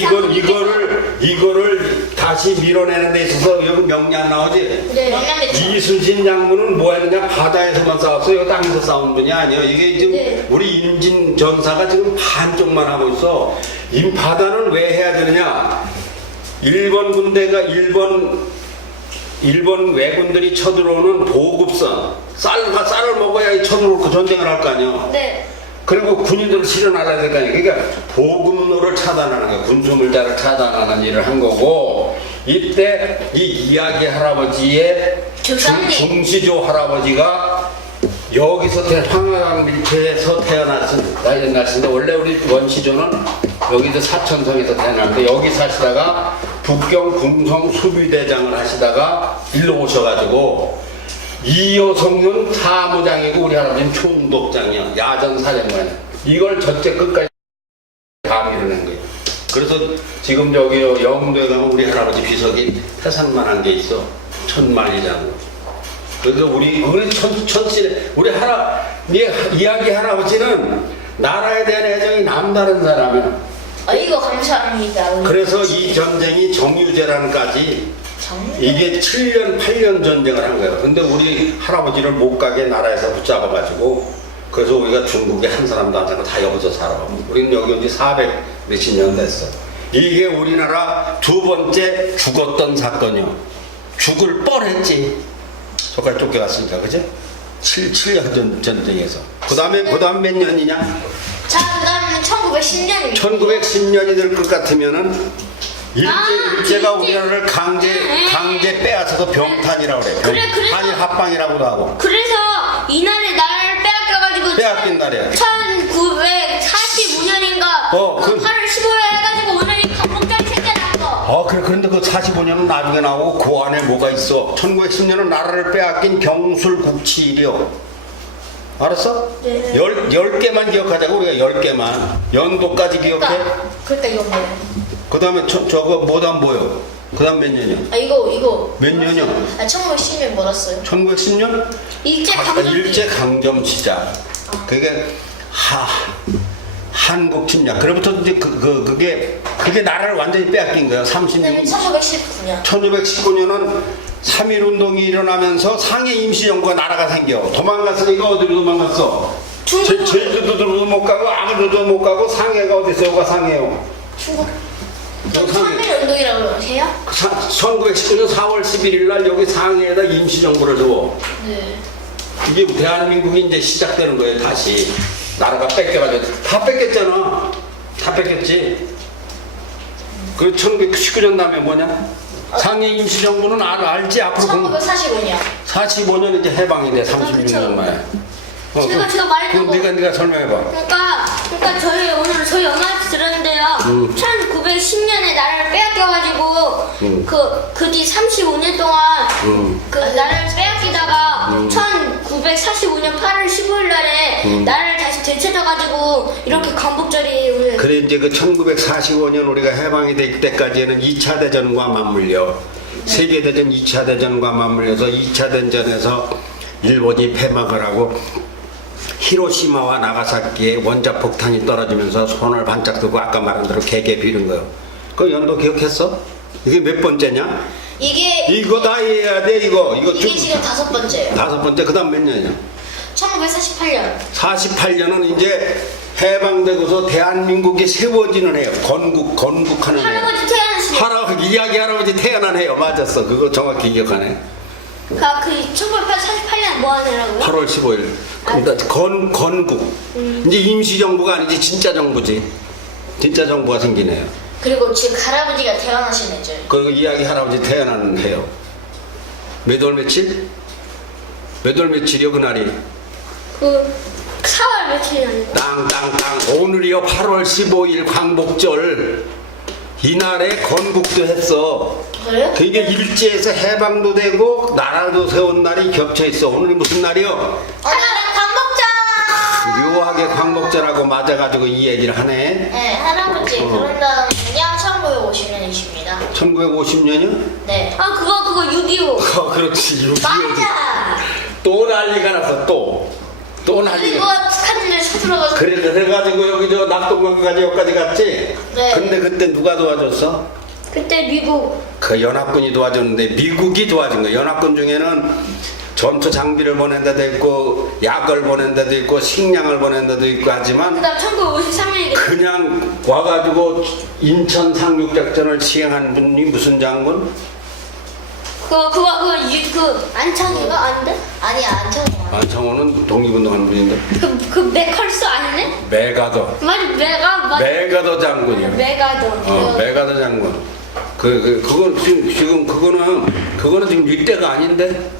이거를 다시 밀어내는 데 있어서 여기 명리 안 나오지? 네. 이순신 장군은 뭐 했느냐? 바다에서만 싸웠어. 이거 땅에서 싸운 분이 아니에요. 이게 지금 네. 우리 임진 전사가 지금 반쪽만 하고 있어. 이 바다는 왜 해야 되느냐? 일본 왜군들이 쳐들어오는 보급선, 쌀을 먹어야 쳐들어오고 전쟁을 할 거 아니야. 네. 그리고 군인들을 실어나가야 될 거 아니에요. 그러니까 보급로를 차단하는 거예요. 군수물자를 차단하는 일을 한 거고, 이때 이 이야기 할아버지의 중시조 할아버지가 여기서 황하강 밑에서 태어났는데 원래 우리 원시조는 여기도 사천성에서 태어났는데 여기 사시다가 북경 궁성 수비대장을 하시다가 일로 오셔가지고 이효성은 사무장이고 우리 할아버지는 총독장이야. 야전사령관. 이걸 전체 끝까지 다 밀어낸 거예요. 그래서 지금 저기 영도에 가면 우리 할아버지 비석이 태산만한 게 있어. 천만리장. 그래서 우리 이야기 할아버지는 나라에 대한 애정이 남다른 사람이야. 이거 감사합니다. 그래서 이 전쟁이 정유재란까지 이게 7년, 8년 전쟁을 한 거예요. 근데 우리 할아버지를 못 가게 나라에서 붙잡아가지고 그래서 우리가 중국에 한 사람도 안 잡고 다 여기서 살아. 우리는 여기 온지 400 몇십 년 됐어. 이게 우리나라 두 번째 죽었던 사건이요. 죽을 뻔했지. 저까지 쫓겨갔으니까, 그죠? 7년 전쟁에서. 그 다음 몇 년이냐? 자, 그 다음은 1910년입니다. 1910년이 될 것 같으면은 일제가 우리나라를 강제 빼앗아서 병탄이라고 그래요. 한일 합방이라고도 하고. 그래서 이날에 나라를 빼앗겨가지고 빼앗긴 날이야. 1945년인가 그 8월 15일 해가지고 오늘이 감봉장이 생겨났어. 그런데 그 45년은 나중에 나오고 그 안에 뭐가 있어? 1910년은 나라를 빼앗긴 경술국치일이요. 알았어? 네. 10개만 기억하자고. 우리가 10개만 연도까지 기억해. 그러니까 이거 뭐예요? 그 다음에 저거 뭐도 안 보여. 그 다음 몇 년이야? 이거 몇 년이야? 1910년 뭐랬어요? 1910년? 일제 강점 시작. 그게 한국 침략. 그로부터 이제 그게 나라를 완전히 빼앗긴 거야. 1919년. 1919년은 3.1 운동이 일어나면서 상해 임시정부가 나라가 생겨. 도망갔으니까 어디로 도망갔어? 제주도도 못 가고 아무데도 못 가고 상해가 어디서 상해요? 중국. 상해. 3.1 운동이라고 그러세요? 1919년 4월 11일 날 여기 상해에다 임시정부를 줘. 네. 이게 대한민국이 이제 시작되는 거예요. 다시 나라가 뺏겨가지고 다 뺏겼잖아. 다 뺏겼지. 그 1919년 다음에 뭐냐? 상해 임시정부는 알지 앞으로 1945년. 45년 이제 해방이 돼. 36년 만에. 제가 말했던 거. 네가 설명해봐. 그러니까 오늘 저희 엄마한테 들었는데요. 1910년에 나라를 빼앗겨가지고 그 뒤 35년 동안 그 나라를 빼앗기다가 1945년 8월 15일 날에 나라를 다시 되찾아가지고 이렇게 광복절이 오늘. 그래 이제 그 1945년 우리가 해방이 될 때까지는 2차 대전과 맞물려 세계대전 2차 대전과 맞물려서 2차 대전에서 일본이 패막을 하고 히로시마와 나가사키에 원자폭탄이 떨어지면서 손을 반짝 들고 아까 말한 대로 개개 비는 거요. 그 연도 기억했어? 이게 몇 번째냐? 이거 다 해야 돼 이거 이게 지금 5번째예요. 5번째. 그 다음 몇 년이냐? 1948년. 48년은 이제 해방되고서 대한민국이 세워지는 해요. 건국하는 해요. 할아버지 태어나시네. 이야기 할아버지 태어난 해요. 맞았어. 그거 정확히 기억하네. 그 1948년 뭐 하느라고요? 8월 15일. 그러니까 건국. 이제 임시정부가 아니지 진짜 정부지. 진짜 정부가 생기네요. 그리고 지금 할아버지가 태어나신 해죠. 그리고 이야기 할아버지 태어난 해요. 몇 월 며칠? 몇 월 며칠이요 그날이? 그 4월 며칠이었는데. 땅땅땅. 오늘이요 8월 15일 광복절. 이날에 건국도 했어. 그래요? 그게 일제에서 해방도 되고 나라도 세운 날이 겹쳐 있어. 오늘이 무슨 날이요? 오늘은 광복절. 묘하게 광복절하고 맞아가지고 이 얘기를 하네. 네, 할아버지 그런 다음은요 1950년이십니다. 1950년이요? 네. 아 그거 6.25. 그렇지. 6.25지. 맞아. 또 난리가 났어. 또 난리가. 그리고 북한인들 쳐들어가지고. 그래가지고 여기 저 낙동강까지 여기까지 갔지? 네. 근데 그때 누가 도와줬어? 그때 미국. 그 연합군이 도와줬는데 미국이 도와준 거야. 연합군 중에는 전투 장비를 보낸 데도 있고 약을 보낸 데도 있고 식량을 보낸 데도 있고 하지만 그다음 1953년이 그냥 와가지고 인천 상륙작전을 시행한 분이 무슨 장군? 그 안창이가 아닌데? 아니 안창호. 안창호는 독립운동하는 분인데 그 맥컬스 아니네? 메가더 맞아 메가더 장군이요. 메가더. 메가더 장군. 그건 지금 그거는 지금 이때가 아닌데.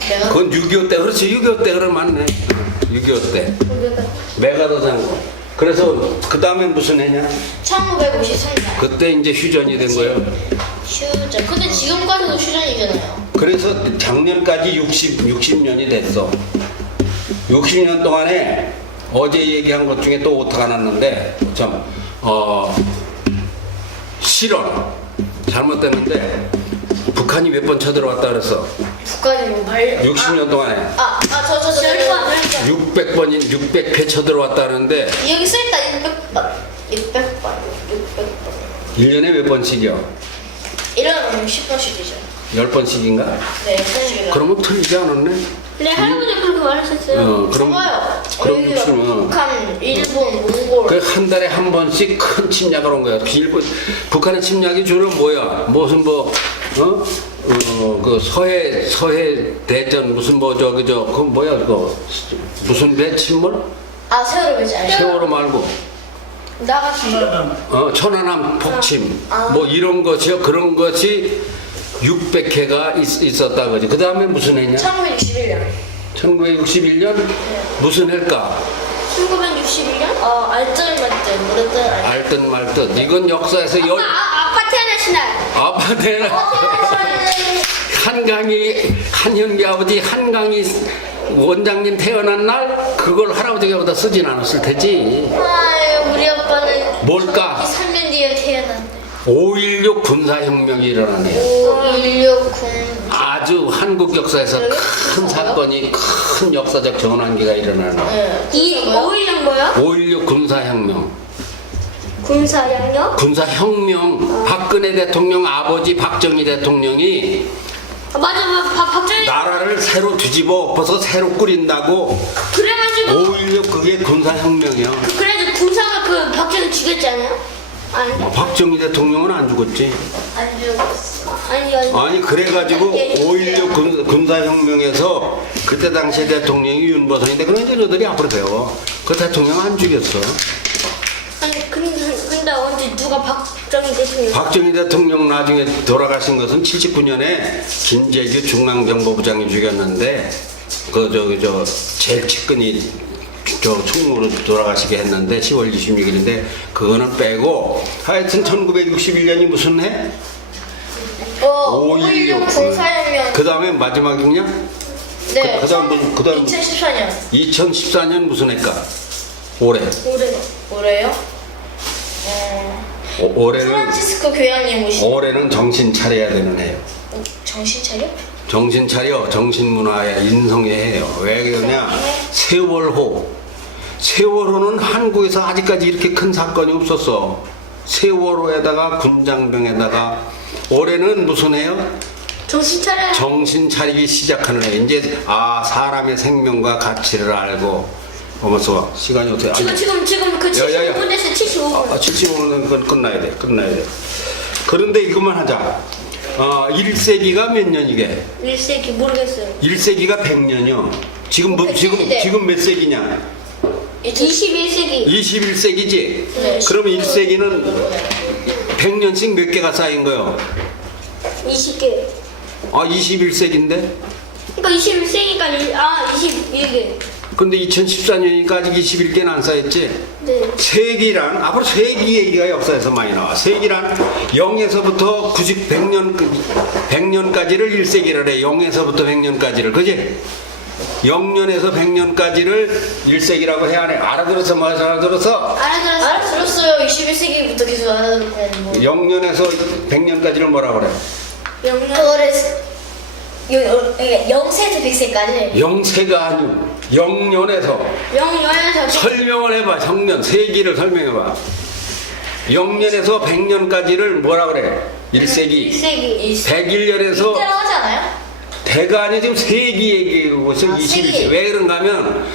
내가 그건 6.25 때. 그렇지 6.25 때 그럼 맞네. 6.25 때. 메가더 장군. 그래서 그 다음에 무슨 해냐? 1953년. 그때 이제 휴전이 된 거예요. 휴전. 근데 지금까지도 휴전이잖아요. 그래서 작년까지 60년이 됐어. 60년 동안에 어제 얘기한 것 중에 또 오타가 났는데 실언 잘못됐는데 북한이 몇 번 쳐들어왔다 그랬어. 북한이 뭐 말. 60년 동안에 저 10번. 600번인 600회 쳐들어왔다 그러는데 여기 써있다 600번. 1년에 몇 번씩이요? 이러면 10번씩이죠. 10번씩인가? 네, 10번씩이죠. 그러면 틀리지 않았네? 네 할아버지 그렇게 말하셨어요. 그럼 좋아요. 그럼 여기가 60은 북한, 일본, 몽골. 그 한 달에 한 번씩 큰 침략을 온 거야. 북한의 침략이 주로 뭐야? 무슨 그 서해 대전 무슨 그 뭐야 그거 무슨 배 침몰? 세월호 배지 알죠? 세월호 말고 천안함 폭침 뭐 이런 것이요. 그런 것이 600회가 있었다 그지. 그 다음에 무슨 해냐? 1961년. 1961년 무슨 해일까? 1961년? 알뜰말뜰, 무릇뜰, 알듯 말듯. 이건 역사에서 아빠 태어나신 날. 아빠 대나 한현기 아버지 한강희 원장님 태어난 날 그걸 할아버지가 여기다 쓰진 않았을 테지. 우리 아빠는 뭘까? 3년 뒤에 태어났네. 5.16 군사혁명이 일어나네요. 5.16 군. 아주 한국 역사에서 큰 사건이 큰 역사적 전환기가 일어나는 네. 이 5.16 뭐야? 5.16 군사혁명. 군사양요? 군사혁명. 박근혜 대통령 아버지 박정희 대통령이 맞아 박정희. 나라를 새로 뒤집어 엎어서 새로 꾸린다고. 그래가지고 5.16 그게 군사혁명이야. 그래도 군사가 그 박정희 죽였잖아요. 박정희 대통령은 안 죽었지. 안 죽었어. 아니 아니 그래가지고 5.16 군사혁명에서 그때 당시 대통령이 윤보선인데 그런 이제 너희들이 앞으로 배워. 그 대통령 안 죽였어. 아니 근데 언제 누가 박정희 대통령? 박정희 대통령 나중에 돌아가신 것은 79년에 김재규 중앙정보부장이 죽였는데 저 제일 측근이 저 총무로 돌아가시게 했는데 10월 26일인데 그거는 빼고 하여튼 1961년이 무슨 해? 5.16 군사혁명. 그 다음에 마지막이냐? 네. 그다음 2014년. 2014년 무슨 해일까? 올해. 올해요? 올해는 프란치스코 교양님 오신. 올해는 정신 차려야 되는 해요. 정신 차려? 정신 차려, 정신문화의 인성의 해요. 왜 그러냐? 세월호. 세월호는 한국에서 아직까지 이렇게 큰 사건이 없었어. 세월호에다가 군장병에다가 올해는 무슨 해요? 정신 차려. 정신 차리기 시작하는 해. 이제 사람의 생명과 가치를 알고. 어머서 시간이 어떻게? 지금 그 75분 됐어. 75분. 75분은 그건 끝나야 돼. 그런데 이것만 하자. 1세기가 몇 년 이게? 1세기 모르겠어요. 1세기가 100년이요. 지금 몇 세기냐? 21세기. 21세기지? 네. 그러면 1세기는 100년씩 몇 개가 쌓인 거요? 20개. 21세기인데? 그러니까 21세기가 21개. 근데 2014년이니까 아직 21개는 안 쌓였지? 네. 세기란, 앞으로 세기 얘기가 역사에서 많이 나와. 세기란 0에서부터 100년까지를 1세기를 해. 0에서부터 100년까지를. 그지? 0년에서 100년까지를 1세기라고 해야 하네. 알아들어서 뭐 알아들어서? 알아들었어요. 21세기부터 계속 알아듣고. 0년에서 100년까지를 뭐라 그래? 그거를 0세에서 100세까지. 0세가 아니고 0년에서 설명을 해봐. 형년 세기를 설명해봐. 0년에서 100년까지를 뭐라 그래? 1세기. 101년에서 이때라고 하지 않아요? 대가 아니야. 지금 세기 얘기하고 있어. 21세기. 세기. 왜 그런가 하면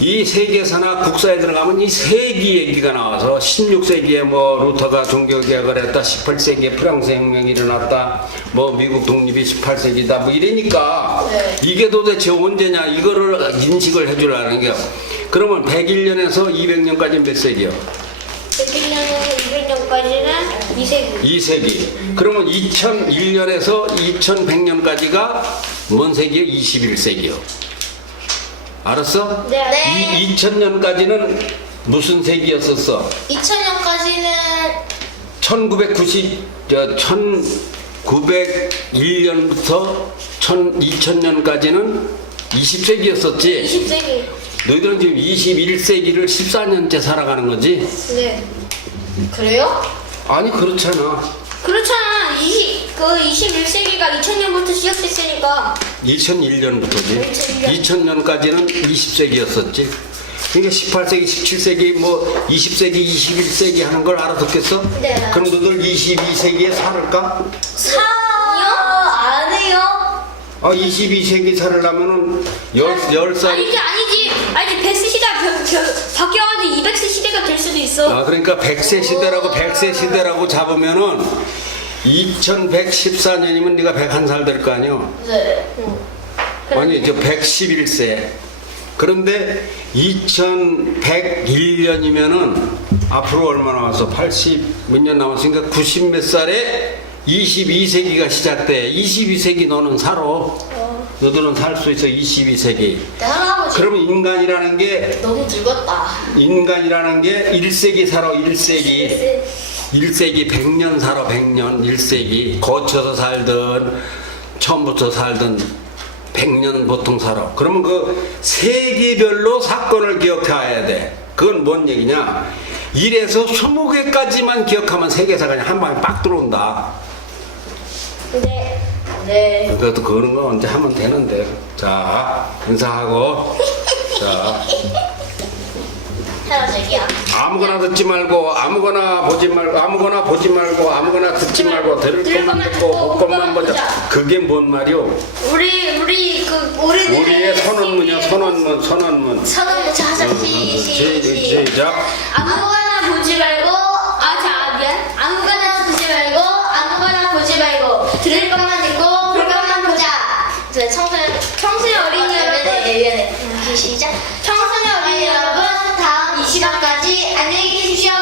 이 세계사나 국사에 들어가면 이 세기 얘기가 나와서 16세기에 뭐 루터가 종교개혁을 했다, 18세기에 프랑스 혁명이 일어났다, 뭐 미국 독립이 18세기다 뭐 이러니까 네. 이게 도대체 언제냐 이거를 인식을 해주라는 게. 그러면 101년에서 200년까지 몇 세기요? 101년에서 200년까지는 2세기. 2세기. 그러면 2001년에서 2100년까지가 뭔 세기요? 21세기요. 알았어? 네. 2000년까지는 무슨 세기였었어? 2000년까지는 1901년부터 2000년까지는 20세기였었지? 20세기. 너희들은 지금 21세기를 14년째 살아가는 거지? 네. 그래요? 아니 그렇잖아. 그렇잖아. 21세기가 2000년부터 시작됐으니까. 2001년부터지. 2000년까지는 20세기였었지. 그러니까 18세기, 17세기, 뭐 20세기, 21세기 하는 걸 알아듣겠어? 네. 그럼 너들 22세기에 살을까? 안 해요? 22세기 살으려면은 10살. 아니지. 100세 시대가 바뀌어가지고 200세 시대가 될 수도 있어. 그러니까 100세 시대라고 잡으면은 2114년이면 네가 101살 될 거 아니야? 네. 아니, 111세. 그런데 2101년이면은 앞으로 얼마 남았어? 80 몇 년 남았으니까 90 몇 살에 22세기가 시작돼. 22세기 너는 살아. 너들은 살 수 있어. 22세기. 내 할아버지 그러면 인간이라는 게 너무 늙었다. 1세기 살아. 1세기 100년 살아. 100년 1세기 거쳐서 살든 처음부터 살든 100년 보통 살아. 그러면 그 세기별로 사건을 기억해야 돼. 그건 뭔 얘기냐? 1에서 20개까지만 기억하면 세계사가 그냥 한 방에 빡 들어온다. 네. 그것도 그런 거 언제 하면 되는데. 자, 인사하고. 자, 할아버지야. 아무거나 듣지 말고, 아무거나 보지 말고, 아무거나 듣지 말고, 들을 것만 듣고, 볼 것만 보자. 그게 뭔 말이오? 우리의 선언문이야, 선언문. 선언문 하자. 시작. 아무거나 보지 말고. 자 말만 듣고 볼 것만 보자. 네, 청소년 어린이 여러분, 시작. 청소년 어린이 여러분, 다음 이 시간까지 안녕히 계십시오.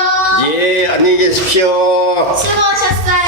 예, 안녕히 계십시오. 수고하셨어요.